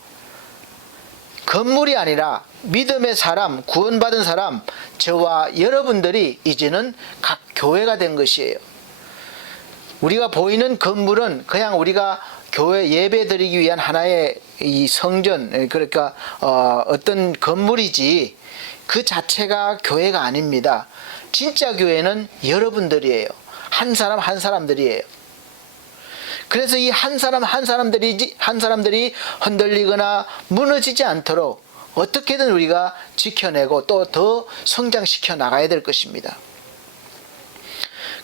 건물이 아니라 믿음의 사람, 구원받은 사람, 저와 여러분들이 이제는 각 교회가 된 것이에요. 우리가 보이는 건물은 그냥 우리가 교회 예배 드리기 위한 하나의 이 성전, 그러니까 어떤 건물이지 그 자체가 교회가 아닙니다. 진짜 교회는 여러분들이에요. 한 사람 한 사람들이에요. 그래서 이 한 사람 한 사람들이 흔들리거나 무너지지 않도록 어떻게든 우리가 지켜내고 또 더 성장시켜 나가야 될 것입니다.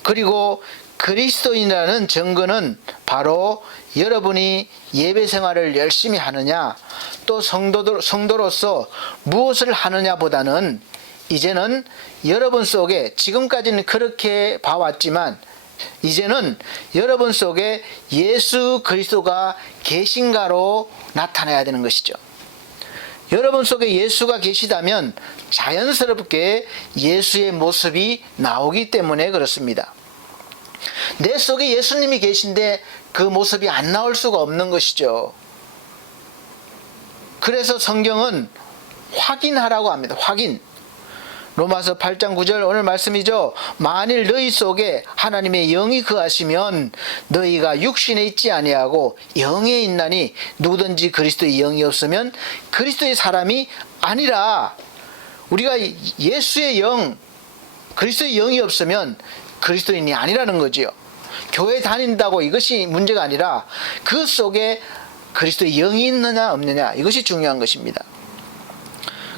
그리고 그리스도인이라는 증거는 바로 여러분이 예배 생활을 열심히 하느냐, 또 성도로서 무엇을 하느냐 보다는 이제는 여러분 속에, 지금까지는 그렇게 봐왔지만 이제는 여러분 속에 예수 그리스도가 계신가로 나타나야 되는 것이죠. 여러분 속에 예수가 계시다면 자연스럽게 예수의 모습이 나오기 때문에 그렇습니다. 내 속에 예수님이 계신데 그 모습이 안 나올 수가 없는 것이죠. 그래서 성경은 확인하라고 합니다. 확인. 로마서 8장 9절 오늘 말씀이죠. 만일 너희 속에 하나님의 영이 거하시면 너희가 육신에 있지 아니하고 영에 있나니 누구든지 그리스도의 영이 없으면 그리스도의 사람이 아니라, 우리가 예수의 영, 그리스도의 영이 없으면 그리스도인이 아니라는 거지요. 교회 다닌다고 이것이 문제가 아니라 그 속에 그리스도의 영이 있느냐 없느냐, 이것이 중요한 것입니다.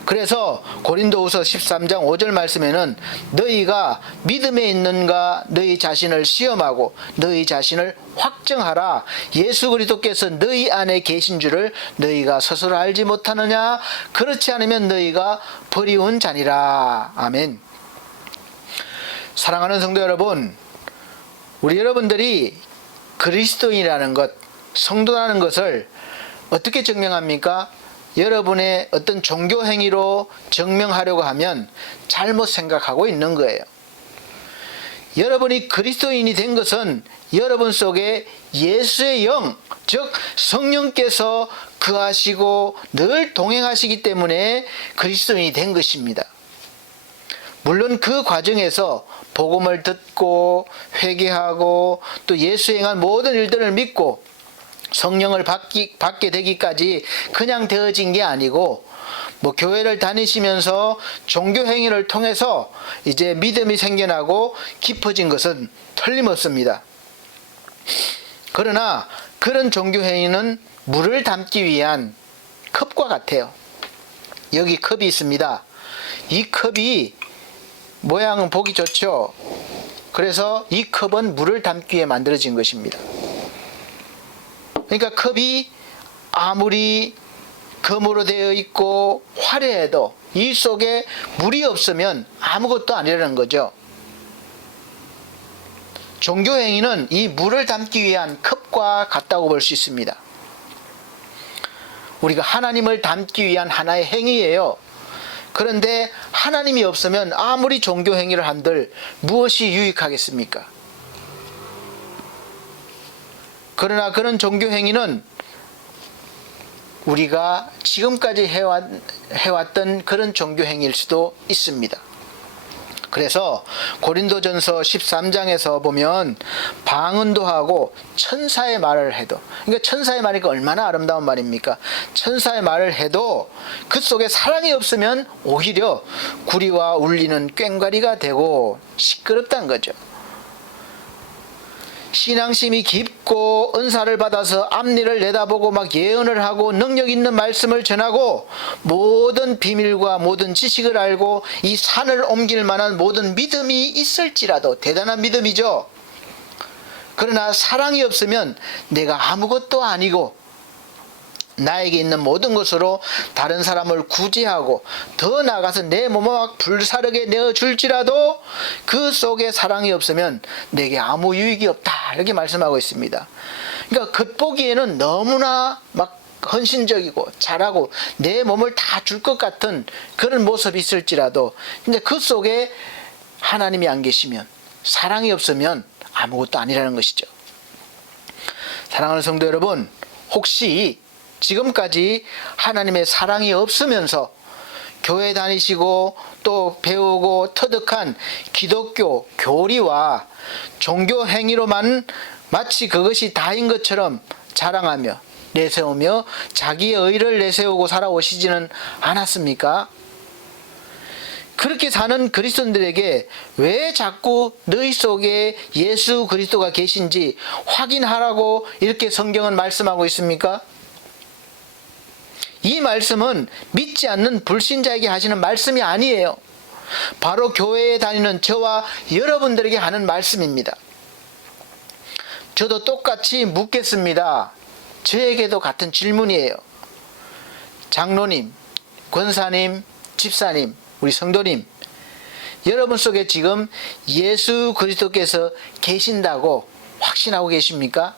그래서 고린도후서 13장 5절 말씀에는 너희가 믿음에 있는가 너희 자신을 시험하고 너희 자신을 확정하라. 예수 그리스도께서 너희 안에 계신 줄을 너희가 스스로 알지 못하느냐. 그렇지 않으면 너희가 버리운 자니라. 아멘. 사랑하는 성도 여러분, 우리 여러분들이 그리스도인이라는 것, 성도라는 것을 어떻게 증명합니까? 여러분의 어떤 종교 행위로 증명하려고 하면 잘못 생각하고 있는 거예요. 여러분이 그리스도인이 된 것은 여러분 속에 예수의 영, 즉 성령께서 거하시고 늘 동행하시기 때문에 그리스도인이 된 것입니다. 물론 그 과정에서 복음을 듣고 회개하고 또 예수 행한 모든 일들을 믿고 성령을 받게 되기까지 그냥 되어진 게 아니고 교회를 다니시면서 종교 행위를 통해서 이제 믿음이 생겨나고 깊어진 것은 틀림없습니다. 그러나 그런 종교 행위는 물을 담기 위한 컵과 같아요. 여기 컵이 있습니다. 이 컵이 모양은 보기 좋죠. 그래서 이 컵은 물을 담기 위해 만들어진 것입니다. 그러니까 컵이 아무리 금으로 되어 있고 화려해도 이 속에 물이 없으면 아무것도 아니라는 거죠. 종교행위는 이 물을 담기 위한 컵과 같다고 볼 수 있습니다. 우리가 하나님을 담기 위한 하나의 행위예요. 그런데 하나님이 없으면 아무리 종교행위를 한들 무엇이 유익하겠습니까? 그러나 그런 종교행위는 우리가 지금까지 해왔던 그런 종교행위일 수도 있습니다. 그래서 고린도전서 13장에서 보면 방언도 하고 천사의 말을 해도, 그러니까 천사의 말이니까 얼마나 아름다운 말입니까? 천사의 말을 해도 그 속에 사랑이 없으면 오히려 구리와 울리는 꽹과리가 되고 시끄럽다는 거죠. 신앙심이 깊고 은사를 받아서 앞니를 내다보고 막 예언을 하고 능력 있는 말씀을 전하고 모든 비밀과 모든 지식을 알고 이 산을 옮길 만한 모든 믿음이 있을지라도, 대단한 믿음이죠. 그러나 사랑이 없으면 내가 아무것도 아니고 나에게 있는 모든 것으로 다른 사람을 구제하고 더 나아가서 내 몸을 막 불사르게 내어줄지라도 그 속에 사랑이 없으면 내게 아무 유익이 없다, 이렇게 말씀하고 있습니다. 그러니까 겉보기에는 너무나 막 헌신적이고 잘하고 내 몸을 다 줄 것 같은 그런 모습이 있을지라도, 근데 그 속에 하나님이 안 계시면, 사랑이 없으면 아무것도 아니라는 것이죠. 사랑하는 성도 여러분, 혹시 지금까지 하나님의 사랑이 없으면서 교회 다니시고 또 배우고 터득한 기독교 교리와 종교 행위로만 마치 그것이 다인 것처럼 자랑하며 내세우며 자기의 의를 내세우고 살아오시지는 않았습니까? 그렇게 사는 그리스도인들에게 왜 자꾸 너희 속에 예수 그리스도가 계신지 확인하라고 이렇게 성경은 말씀하고 있습니까? 이 말씀은 믿지 않는 불신자에게 하시는 말씀이 아니에요. 바로 교회에 다니는 저와 여러분들에게 하는 말씀입니다. 저도 똑같이 묻겠습니다. 저에게도 같은 질문이에요. 장로님, 권사님, 집사님, 우리 성도님, 여러분 속에 지금 예수 그리스도께서 계신다고 확신하고 계십니까?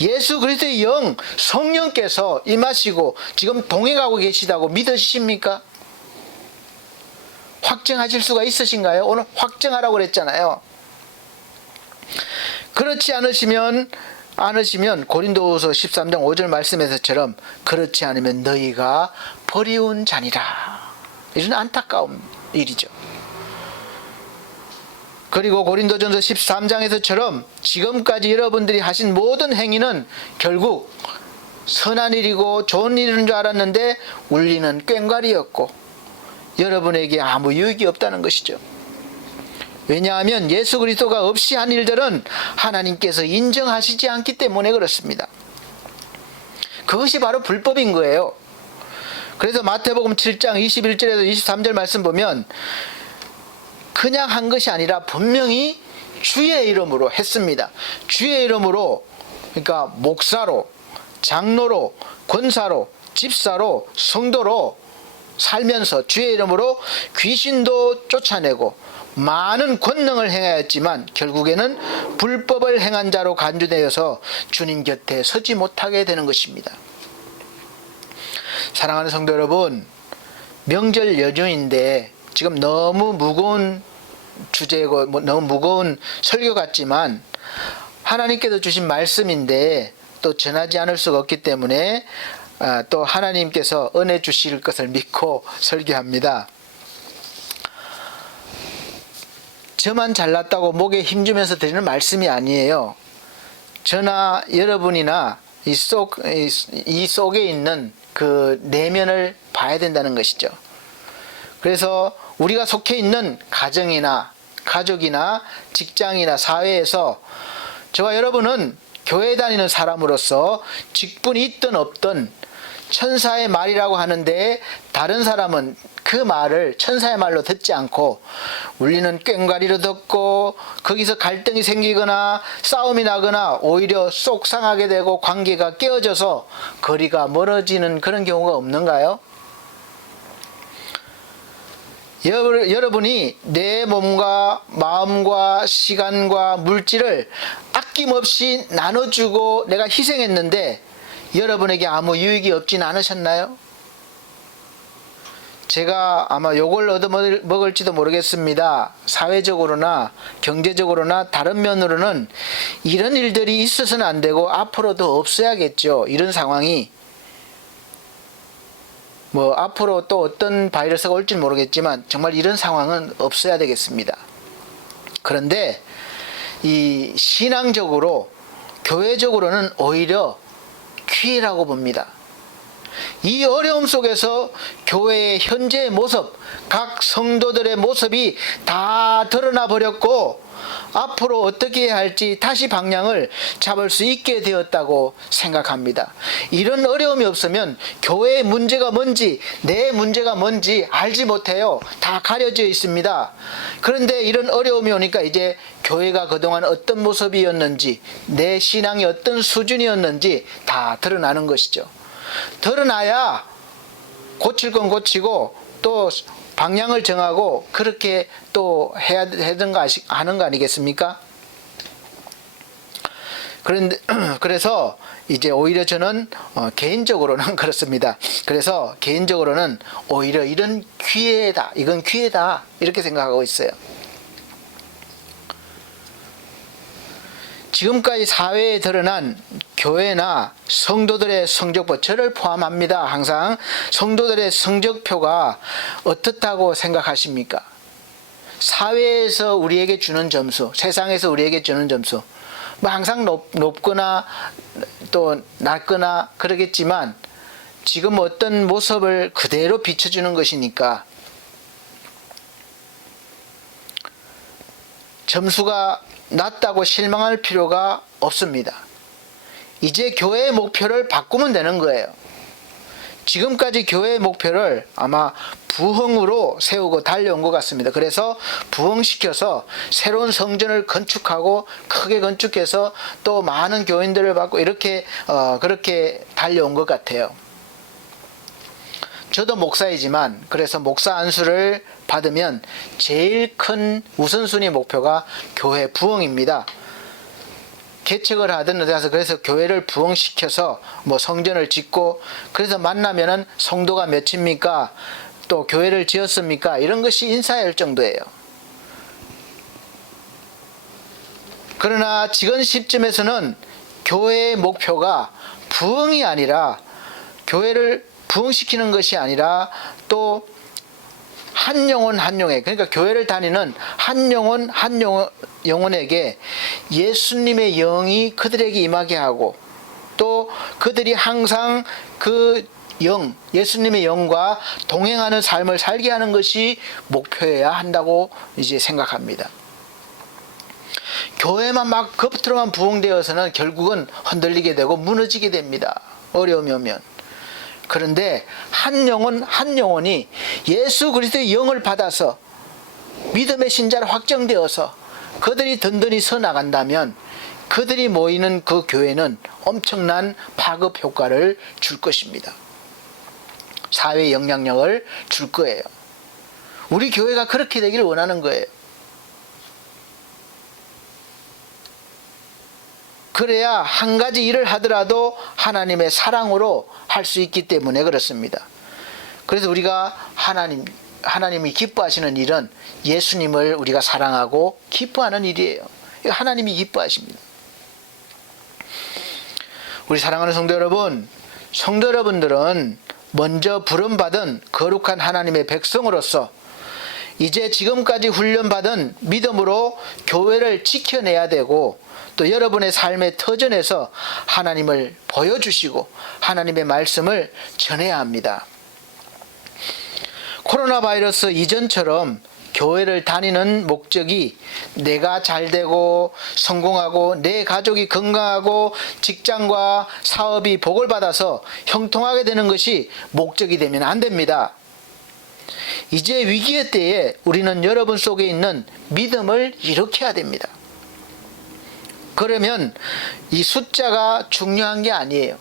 예수 그리스도의 영, 성령께서 임하시고 지금 동행하고 계시다고 믿으십니까? 확증하실 수가 있으신가요? 오늘 확증하라고 그랬잖아요. 그렇지 않으시면 고린도후서 13장 5절 말씀에서처럼 그렇지 않으면 너희가 버리운 자니라, 이런 안타까운 일이죠. 그리고 고린도전서 13장에서처럼 지금까지 여러분들이 하신 모든 행위는 결국 선한 일이고 좋은 일인 줄 알았는데 울리는 꽹과리였고 여러분에게 아무 유익이 없다는 것이죠. 왜냐하면 예수 그리스도가 없이 한 일들은 하나님께서 인정하시지 않기 때문에 그렇습니다. 그것이 바로 불법인 거예요. 그래서 마태복음 7장 21절에서 23절 말씀 보면 그냥 한 것이 아니라 분명히 주의 이름으로 했습니다. 주의 이름으로, 그러니까 목사로, 장로로, 권사로, 집사로, 성도로 살면서 주의 이름으로 귀신도 쫓아내고 많은 권능을 행하였지만 결국에는 불법을 행한 자로 간주되어서 주님 곁에 서지 못하게 되는 것입니다. 사랑하는 성도 여러분, 명절 연휴인데 지금 너무 무거운 주제고 너무 무거운 설교 같지만 하나님께서 주신 말씀인데 또 전하지 않을 수가 없기 때문에 또 하나님께서 은혜 주실 것을 믿고 설교합니다. 저만 잘났다고 목에 힘주면서 드리는 말씀이 아니에요. 저나 여러분이나 이 속에 있는 그 내면을 봐야 된다는 것이죠. 그래서 우리가 속해 있는 가정이나 가족이나 직장이나 사회에서 저와 여러분은 교회 다니는 사람으로서 직분이 있든 없든 천사의 말이라고 하는데 다른 사람은 그 말을 천사의 말로 듣지 않고 우리는 꽹과리로 듣고 거기서 갈등이 생기거나 싸움이 나거나 오히려 속상하게 되고 관계가 깨어져서 거리가 멀어지는 그런 경우가 없는가요? 여러분이 내 몸과 마음과 시간과 물질을 아낌없이 나눠주고 내가 희생했는데 여러분에게 아무 유익이 없진 않으셨나요? 제가 아마 욕을 얻어먹을지도 모르겠습니다. 사회적으로나 경제적으로나 다른 면으로는 이런 일들이 있어서는 안 되고 앞으로도 없어야겠죠. 이런 상황이 앞으로 또 어떤 바이러스가 올지는 모르겠지만 정말 이런 상황은 없어야 되겠습니다. 그런데 이 신앙적으로 교회적으로는 오히려 기회라고 봅니다. 이 어려움 속에서 교회의 현재의 모습, 각 성도들의 모습이 다 드러나 버렸고 앞으로 어떻게 해야 할지 다시 방향을 잡을 수 있게 되었다고 생각합니다. 이런 어려움이 없으면 교회의 문제가 뭔지 내 문제가 뭔지 알지 못해요. 다 가려져 있습니다. 그런데 이런 어려움이 오니까 이제 교회가 그동안 어떤 모습이었는지 내 신앙이 어떤 수준이었는지 다 드러나는 것이죠. 드러나야 고칠 건 고치고 또 방향을 정하고 그렇게 또 해야 되는가 하는 거 아니겠습니까? 그래서 이제 오히려 저는 개인적으로는 그렇습니다. 그래서 개인적으로는 오히려 이런 기회다, 이건 기회다 이렇게 생각하고 있어요. 지금까지 사회에 드러난 교회나 성도들의 성적표, 저를 포함합니다. 항상 성도들의 성적표가 어떻다고 생각하십니까? 사회에서 우리에게 주는 점수, 세상에서 우리에게 주는 점수, 항상 높거나 또 낮거나 그러겠지만 지금 어떤 모습을 그대로 비춰주는 것이니까 점수가 낮다고 실망할 필요가 없습니다. 이제 교회의 목표를 바꾸면 되는 거예요. 지금까지 교회의 목표를 아마 부흥으로 세우고 달려온 것 같습니다. 그래서 부흥시켜서 새로운 성전을 건축하고 크게 건축해서 또 많은 교인들을 받고 이렇게 그렇게 달려온 것 같아요. 저도 목사이지만 그래서 목사 안수를 받으면 제일 큰 우선순위 목표가 교회 부흥입니다. 개척을 하든 어디 가서 그래서 교회를 부흥시켜서 성전을 짓고 그래서 만나면은 성도가 몇입니까? 또 교회를 지었습니까? 이런 것이 인사할 정도예요. 그러나 지금 시점에서는 교회의 목표가 부흥이 아니라 교회를 부흥시키는 것이 아니라 또 한 영혼 한 영에, 그러니까 교회를 다니는 한 영혼 한 영혼에게 예수님의 영이 그들에게 임하게 하고 또 그들이 항상 그 예수님의 영과 동행하는 삶을 살게 하는 것이 목표여야 한다고 이제 생각합니다. 교회만 막 겉으로만 부흥되어서는 결국은 흔들리게 되고 무너지게 됩니다. 어려움이 오면. 그런데 한 영혼 한 영혼이 예수 그리스도의 영을 받아서 믿음의 신자로 확정되어서 그들이 든든히 서 나간다면 그들이 모이는 그 교회는 엄청난 파급 효과를 줄 것입니다. 사회의 영향력을 줄 거예요. 우리 교회가 그렇게 되기를 원하는 거예요. 그래야 한 가지 일을 하더라도 하나님의 사랑으로 할 수 있기 때문에 그렇습니다. 그래서 우리가 하나님이 기뻐하시는 일은 예수님을 우리가 사랑하고 기뻐하는 일이에요. 하나님이 기뻐하십니다. 우리 사랑하는 성도 여러분들은 먼저 부름받은 거룩한 하나님의 백성으로서 이제 지금까지 훈련받은 믿음으로 교회를 지켜내야 되고, 또 여러분의 삶의 터전에서 하나님을 보여주시고 하나님의 말씀을 전해야 합니다. 코로나 바이러스 이전처럼 교회를 다니는 목적이 내가 잘되고 성공하고 내 가족이 건강하고 직장과 사업이 복을 받아서 형통하게 되는 것이 목적이 되면 안 됩니다. 이제 위기의 때에 우리는 여러분 속에 있는 믿음을 일으켜야 됩니다. 그러면 이 숫자가 중요한 게 아니에요.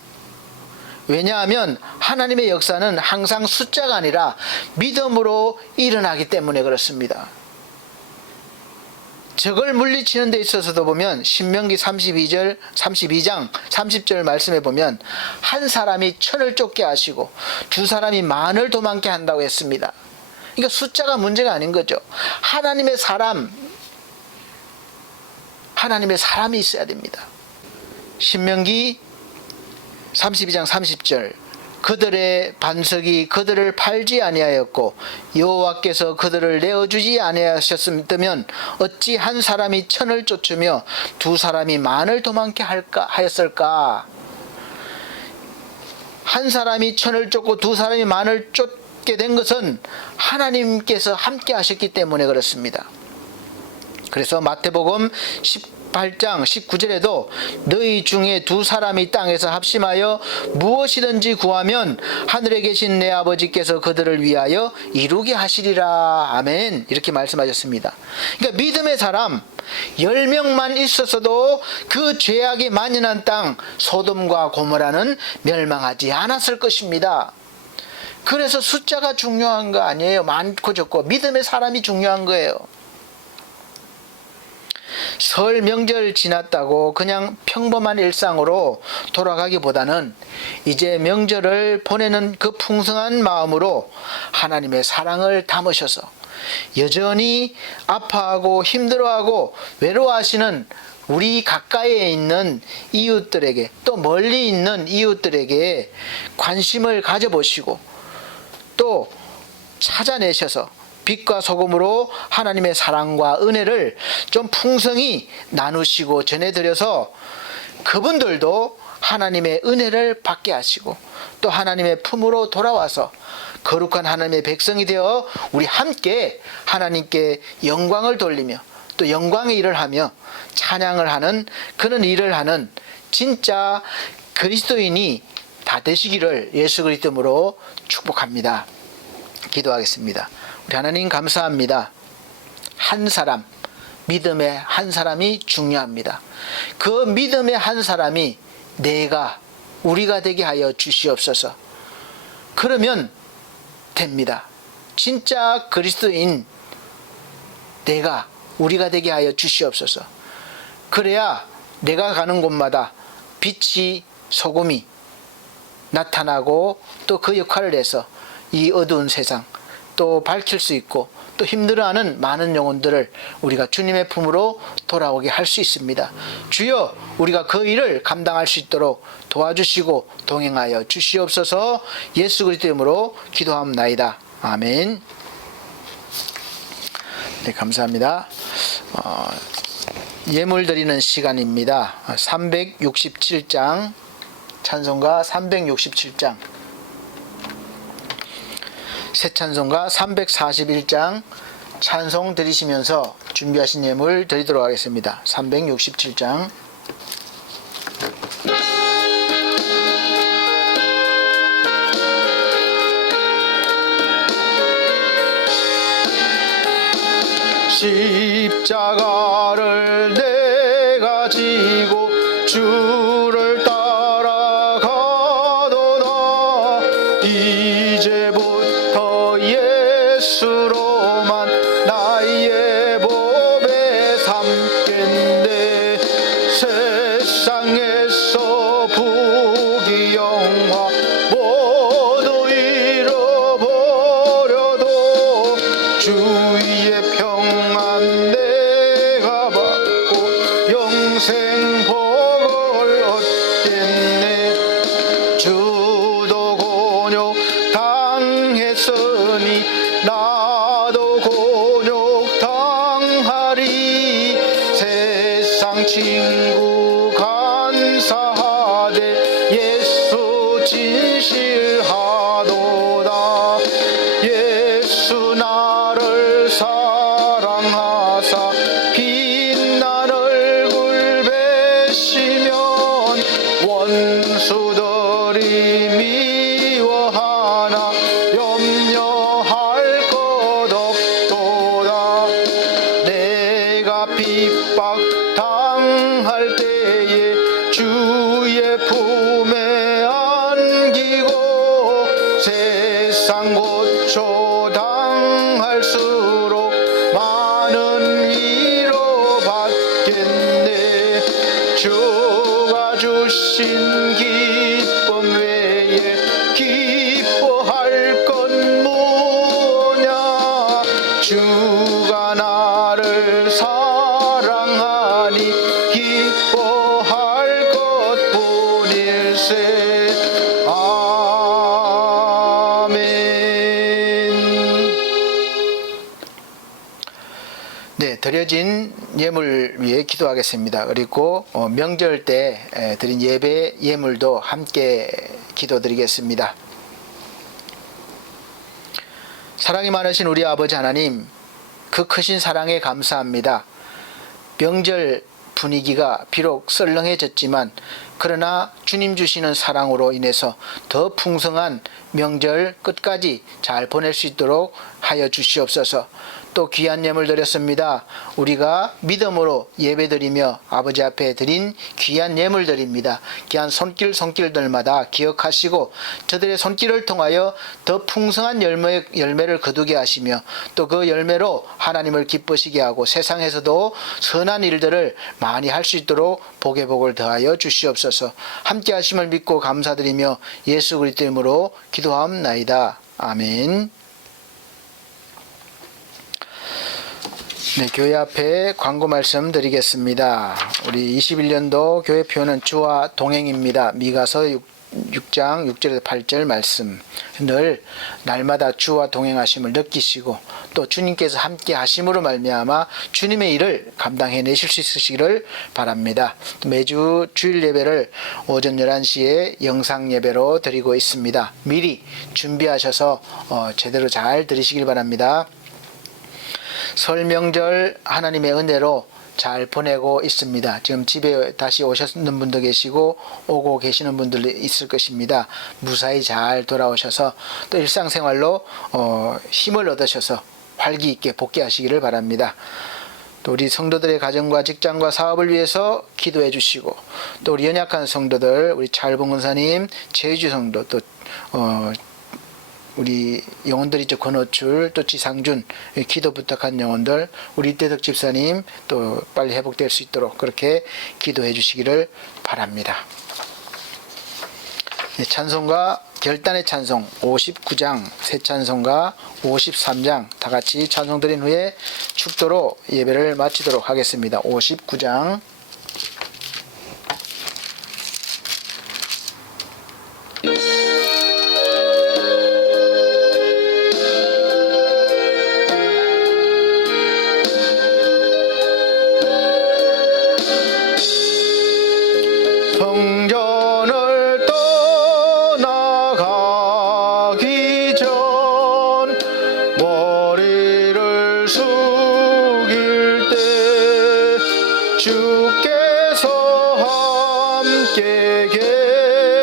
왜냐하면 하나님의 역사는 항상 숫자가 아니라 믿음으로 일어나기 때문에 그렇습니다. 적을 물리치는 데 있어서도 보면 신명기 32장 30절 말씀에 보면 한 사람이 천을 쫓게 하시고 두 사람이 만을 도망게 한다고 했습니다. 그러니까 숫자가 문제가 아닌 거죠. 하나님의 사람이 있어야 됩니다. 신명기 32장 30절 그들의 반석이 그들을 팔지 아니하였고 여호와께서 그들을 내어주지 아니하셨으면 어찌 한 사람이 천을 쫓으며 두 사람이 만을 도망게 하였을까? 한 사람이 천을 쫓고 두 사람이 만을 쫓게 된 것은 하나님께서 함께 하셨기 때문에 그렇습니다. 그래서 마태복음 18장 19절에도 너희 중에 두 사람이 땅에서 합심하여 무엇이든지 구하면 하늘에 계신 내 아버지께서 그들을 위하여 이루게 하시리라. 아멘. 이렇게 말씀하셨습니다. 그러니까 믿음의 사람 10명만 있었어도 그 죄악이 만연한 땅 소돔과 고모라는 멸망하지 않았을 것입니다. 그래서 숫자가 중요한 거 아니에요. 많고 적고 믿음의 사람이 중요한 거예요. 설 명절 지났다고 그냥 평범한 일상으로 돌아가기보다는 이제 명절을 보내는 그 풍성한 마음으로 하나님의 사랑을 담으셔서 여전히 아파하고 힘들어하고 외로워하시는 우리 가까이에 있는 이웃들에게 또 멀리 있는 이웃들에게 관심을 가져보시고 또 찾아내셔서 빛과 소금으로 하나님의 사랑과 은혜를 좀 풍성히 나누시고 전해드려서 그분들도 하나님의 은혜를 받게 하시고 또 하나님의 품으로 돌아와서 거룩한 하나님의 백성이 되어 우리 함께 하나님께 영광을 돌리며 또 영광의 일을 하며 찬양을 하는 그런 일을 하는 진짜 그리스도인이 다 되시기를 예수 그리스도로 축복합니다. 기도하겠습니다. 우리 하나님 감사합니다. 한 사람, 믿음의 한 사람이 중요합니다. 그 믿음의 한 사람이 우리가 되게 하여 주시옵소서. 그러면 됩니다. 진짜 그리스도인 우리가 되게 하여 주시옵소서. 그래야 내가 가는 곳마다 빛이 소금이 나타나고 또 그 역할을 해서 이 어두운 세상 또 밝힐 수 있고 또 힘들어하는 많은 영혼들을 우리가 주님의 품으로 돌아오게 할 수 있습니다. 주여, 우리가 그 일을 감당할 수 있도록 도와주시고 동행하여 주시옵소서. 예수 그리스도 이름으로 기도합나이다. 아멘. 네, 감사합니다. 예물 드리는 시간입니다. 367장 찬송가 367장 새 찬송가 341장 찬송 드리시면서 준비하신 예물 드리도록 하겠습니다. 367장 십자가를 내가 지고 주를 따라가도다. 이제부터 예수로만 나의 법에 삼겠네. 세상에서 부귀영화 모두 잃어버려도 주의 평안 내가 받고 영생 복을 얻겠네. 주도 곤욕 당했으니 나도 친구 간사하되 예수 진실하도다. 예수 나를 사랑하사 빛난 얼굴 배시면 원수들이 미워하나 염려할 것 없도다. 내가 핍박 당할 때에 주의 품에 안기고 세상 고초 당할수록 많은 위로 받겠네. 주가 주신 기쁨 외에 기뻐할 건 뭐냐. 주가 나를 사랑하니 기뻐할 것뿐일세. 아멘. 네, 드려진 예물 위해 기도하겠습니다. 그리고 명절 때 드린 예배 예물도 함께 기도드리겠습니다. 사랑이 많으신 우리 아버지 하나님, 그 크신 사랑에 감사합니다. 명절 분위기가 비록 썰렁해졌지만 그러나 주님 주시는 사랑으로 인해서 더 풍성한 명절 끝까지 잘 보낼 수 있도록 하여 주시옵소서. 또 귀한 예물 드렸습니다. 우리가 믿음으로 예배드리며 아버지 앞에 드린 귀한 예물들입니다. 귀한 손길들마다 기억하시고 저들의 손길을 통하여 더 풍성한 열매를 거두게 하시며 또 그 열매로 하나님을 기쁘시게 하고 세상에서도 선한 일들을 많이 할 수 있도록 복의 복을 더하여 주시옵소서. 함께 하심을 믿고 감사드리며 예수 그리스도 이름으로 기도하옵나이다. 아멘. 네, 교회 앞에 광고 말씀 드리겠습니다. 우리 21년도 교회표는 주와 동행입니다. 미가서 6장 6절에서 8절 말씀. 늘 날마다 주와 동행하심을 느끼시고 또 주님께서 함께 하심으로 말미암아 주님의 일을 감당해내실 수 있으시기를 바랍니다. 매주 주일 예배를 오전 11시에 영상 예배로 드리고 있습니다. 미리 준비하셔서 제대로 잘 들으시길 바랍니다. 설 명절 하나님의 은혜로 잘 보내고 있습니다. 지금 집에 다시 오셨는 분도 계시고 오고 계시는 분들도 있을 것입니다. 무사히 잘 돌아오셔서 또 일상생활로 힘을 얻으셔서 활기 있게 복귀하시기를 바랍니다. 또 우리 성도들의 가정과 직장과 사업을 위해서 기도해 주시고 또 우리 연약한 성도들, 우리 찰봉 권사님, 제주 성도, 또 우리 영혼들 있죠. 권호출, 또 지상준, 기도 부탁한 영혼들, 우리 이태덕 집사님 또 빨리 회복될 수 있도록 그렇게 기도해 주시기를 바랍니다. 네, 찬송가 결단의 찬송 59장, 새 찬송가 53장 다 같이 찬송 드린 후에 축도로 예배를 마치도록 하겠습니다. 59장. 성전을 떠나가기 전 머리를 숙일 때 주께서 함께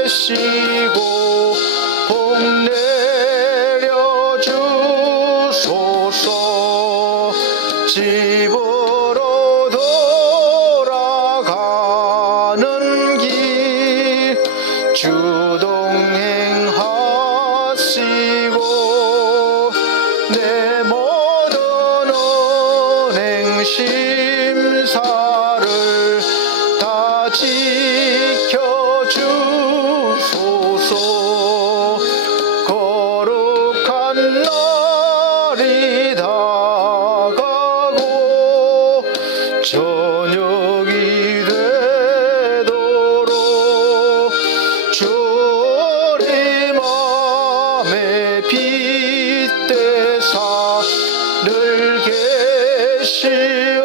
계시고 복 내려 주소서. 집으로 돌아가는 길 주동행하시고 내 모든 언행 심사를 다 지켜주소서. 거룩한 날이 다가고 저녁이 되도록 주님 맘에 빗대사 늘 계시옵소서.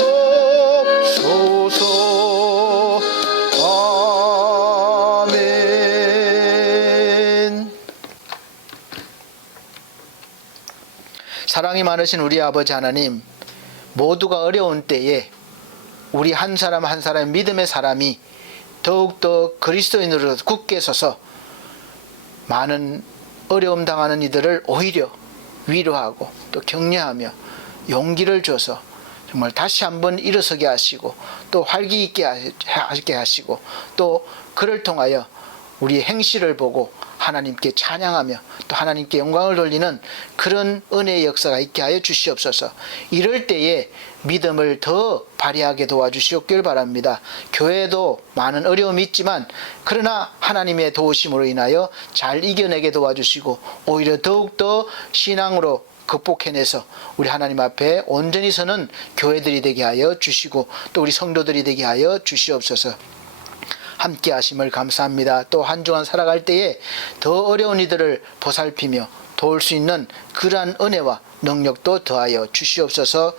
사랑이 많으신 우리 아버지 하나님, 모두가 어려운 때에 우리 한 사람 한 사람 믿음의 사람이 더욱더 그리스도인으로 굳게 서서 많은 어려움 당하는 이들을 오히려 위로하고 또 격려하며 용기를 줘서 정말 다시 한번 일어서게 하시고 또 활기 있게 하게 하시고 또 그를 통하여 우리의 행실을 보고 하나님께 찬양하며 또 하나님께 영광을 돌리는 그런 은혜의 역사가 있게 하여 주시옵소서. 이럴 때에 믿음을 더 발휘하게 도와주시옵길 바랍니다. 교회에도 많은 어려움이 있지만 그러나 하나님의 도우심으로 인하여 잘 이겨내게 도와주시고 오히려 더욱더 신앙으로 극복해내서 우리 하나님 앞에 온전히 서는 교회들이 되게 하여 주시고 또 우리 성도들이 되게 하여 주시옵소서. 함께 하심을 감사합니다. 또 한 주간 살아갈 때에 더 어려운 이들을 보살피며 도울 수 있는 그러한 은혜와 능력도 더하여 주시옵소서.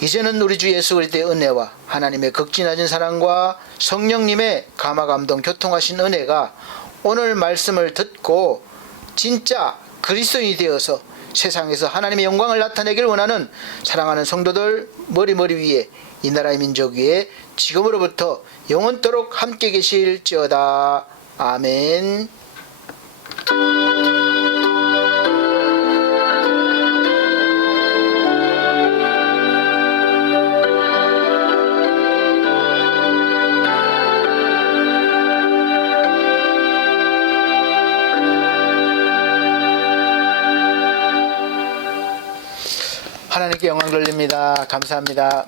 이제는 우리 주 예수 그리스도의 은혜와 하나님의 극진하신 사랑과 성령님의 감화감동 교통하신 은혜가 오늘 말씀을 듣고 진짜 그리스도인이 되어서 세상에서 하나님의 영광을 나타내기를 원하는 사랑하는 성도들 머리 위에 이 나라의 민족 위에 지금으로부터 영원토록 함께 계실지어다. 아멘. 하나님께 영광 돌립니다. 감사합니다.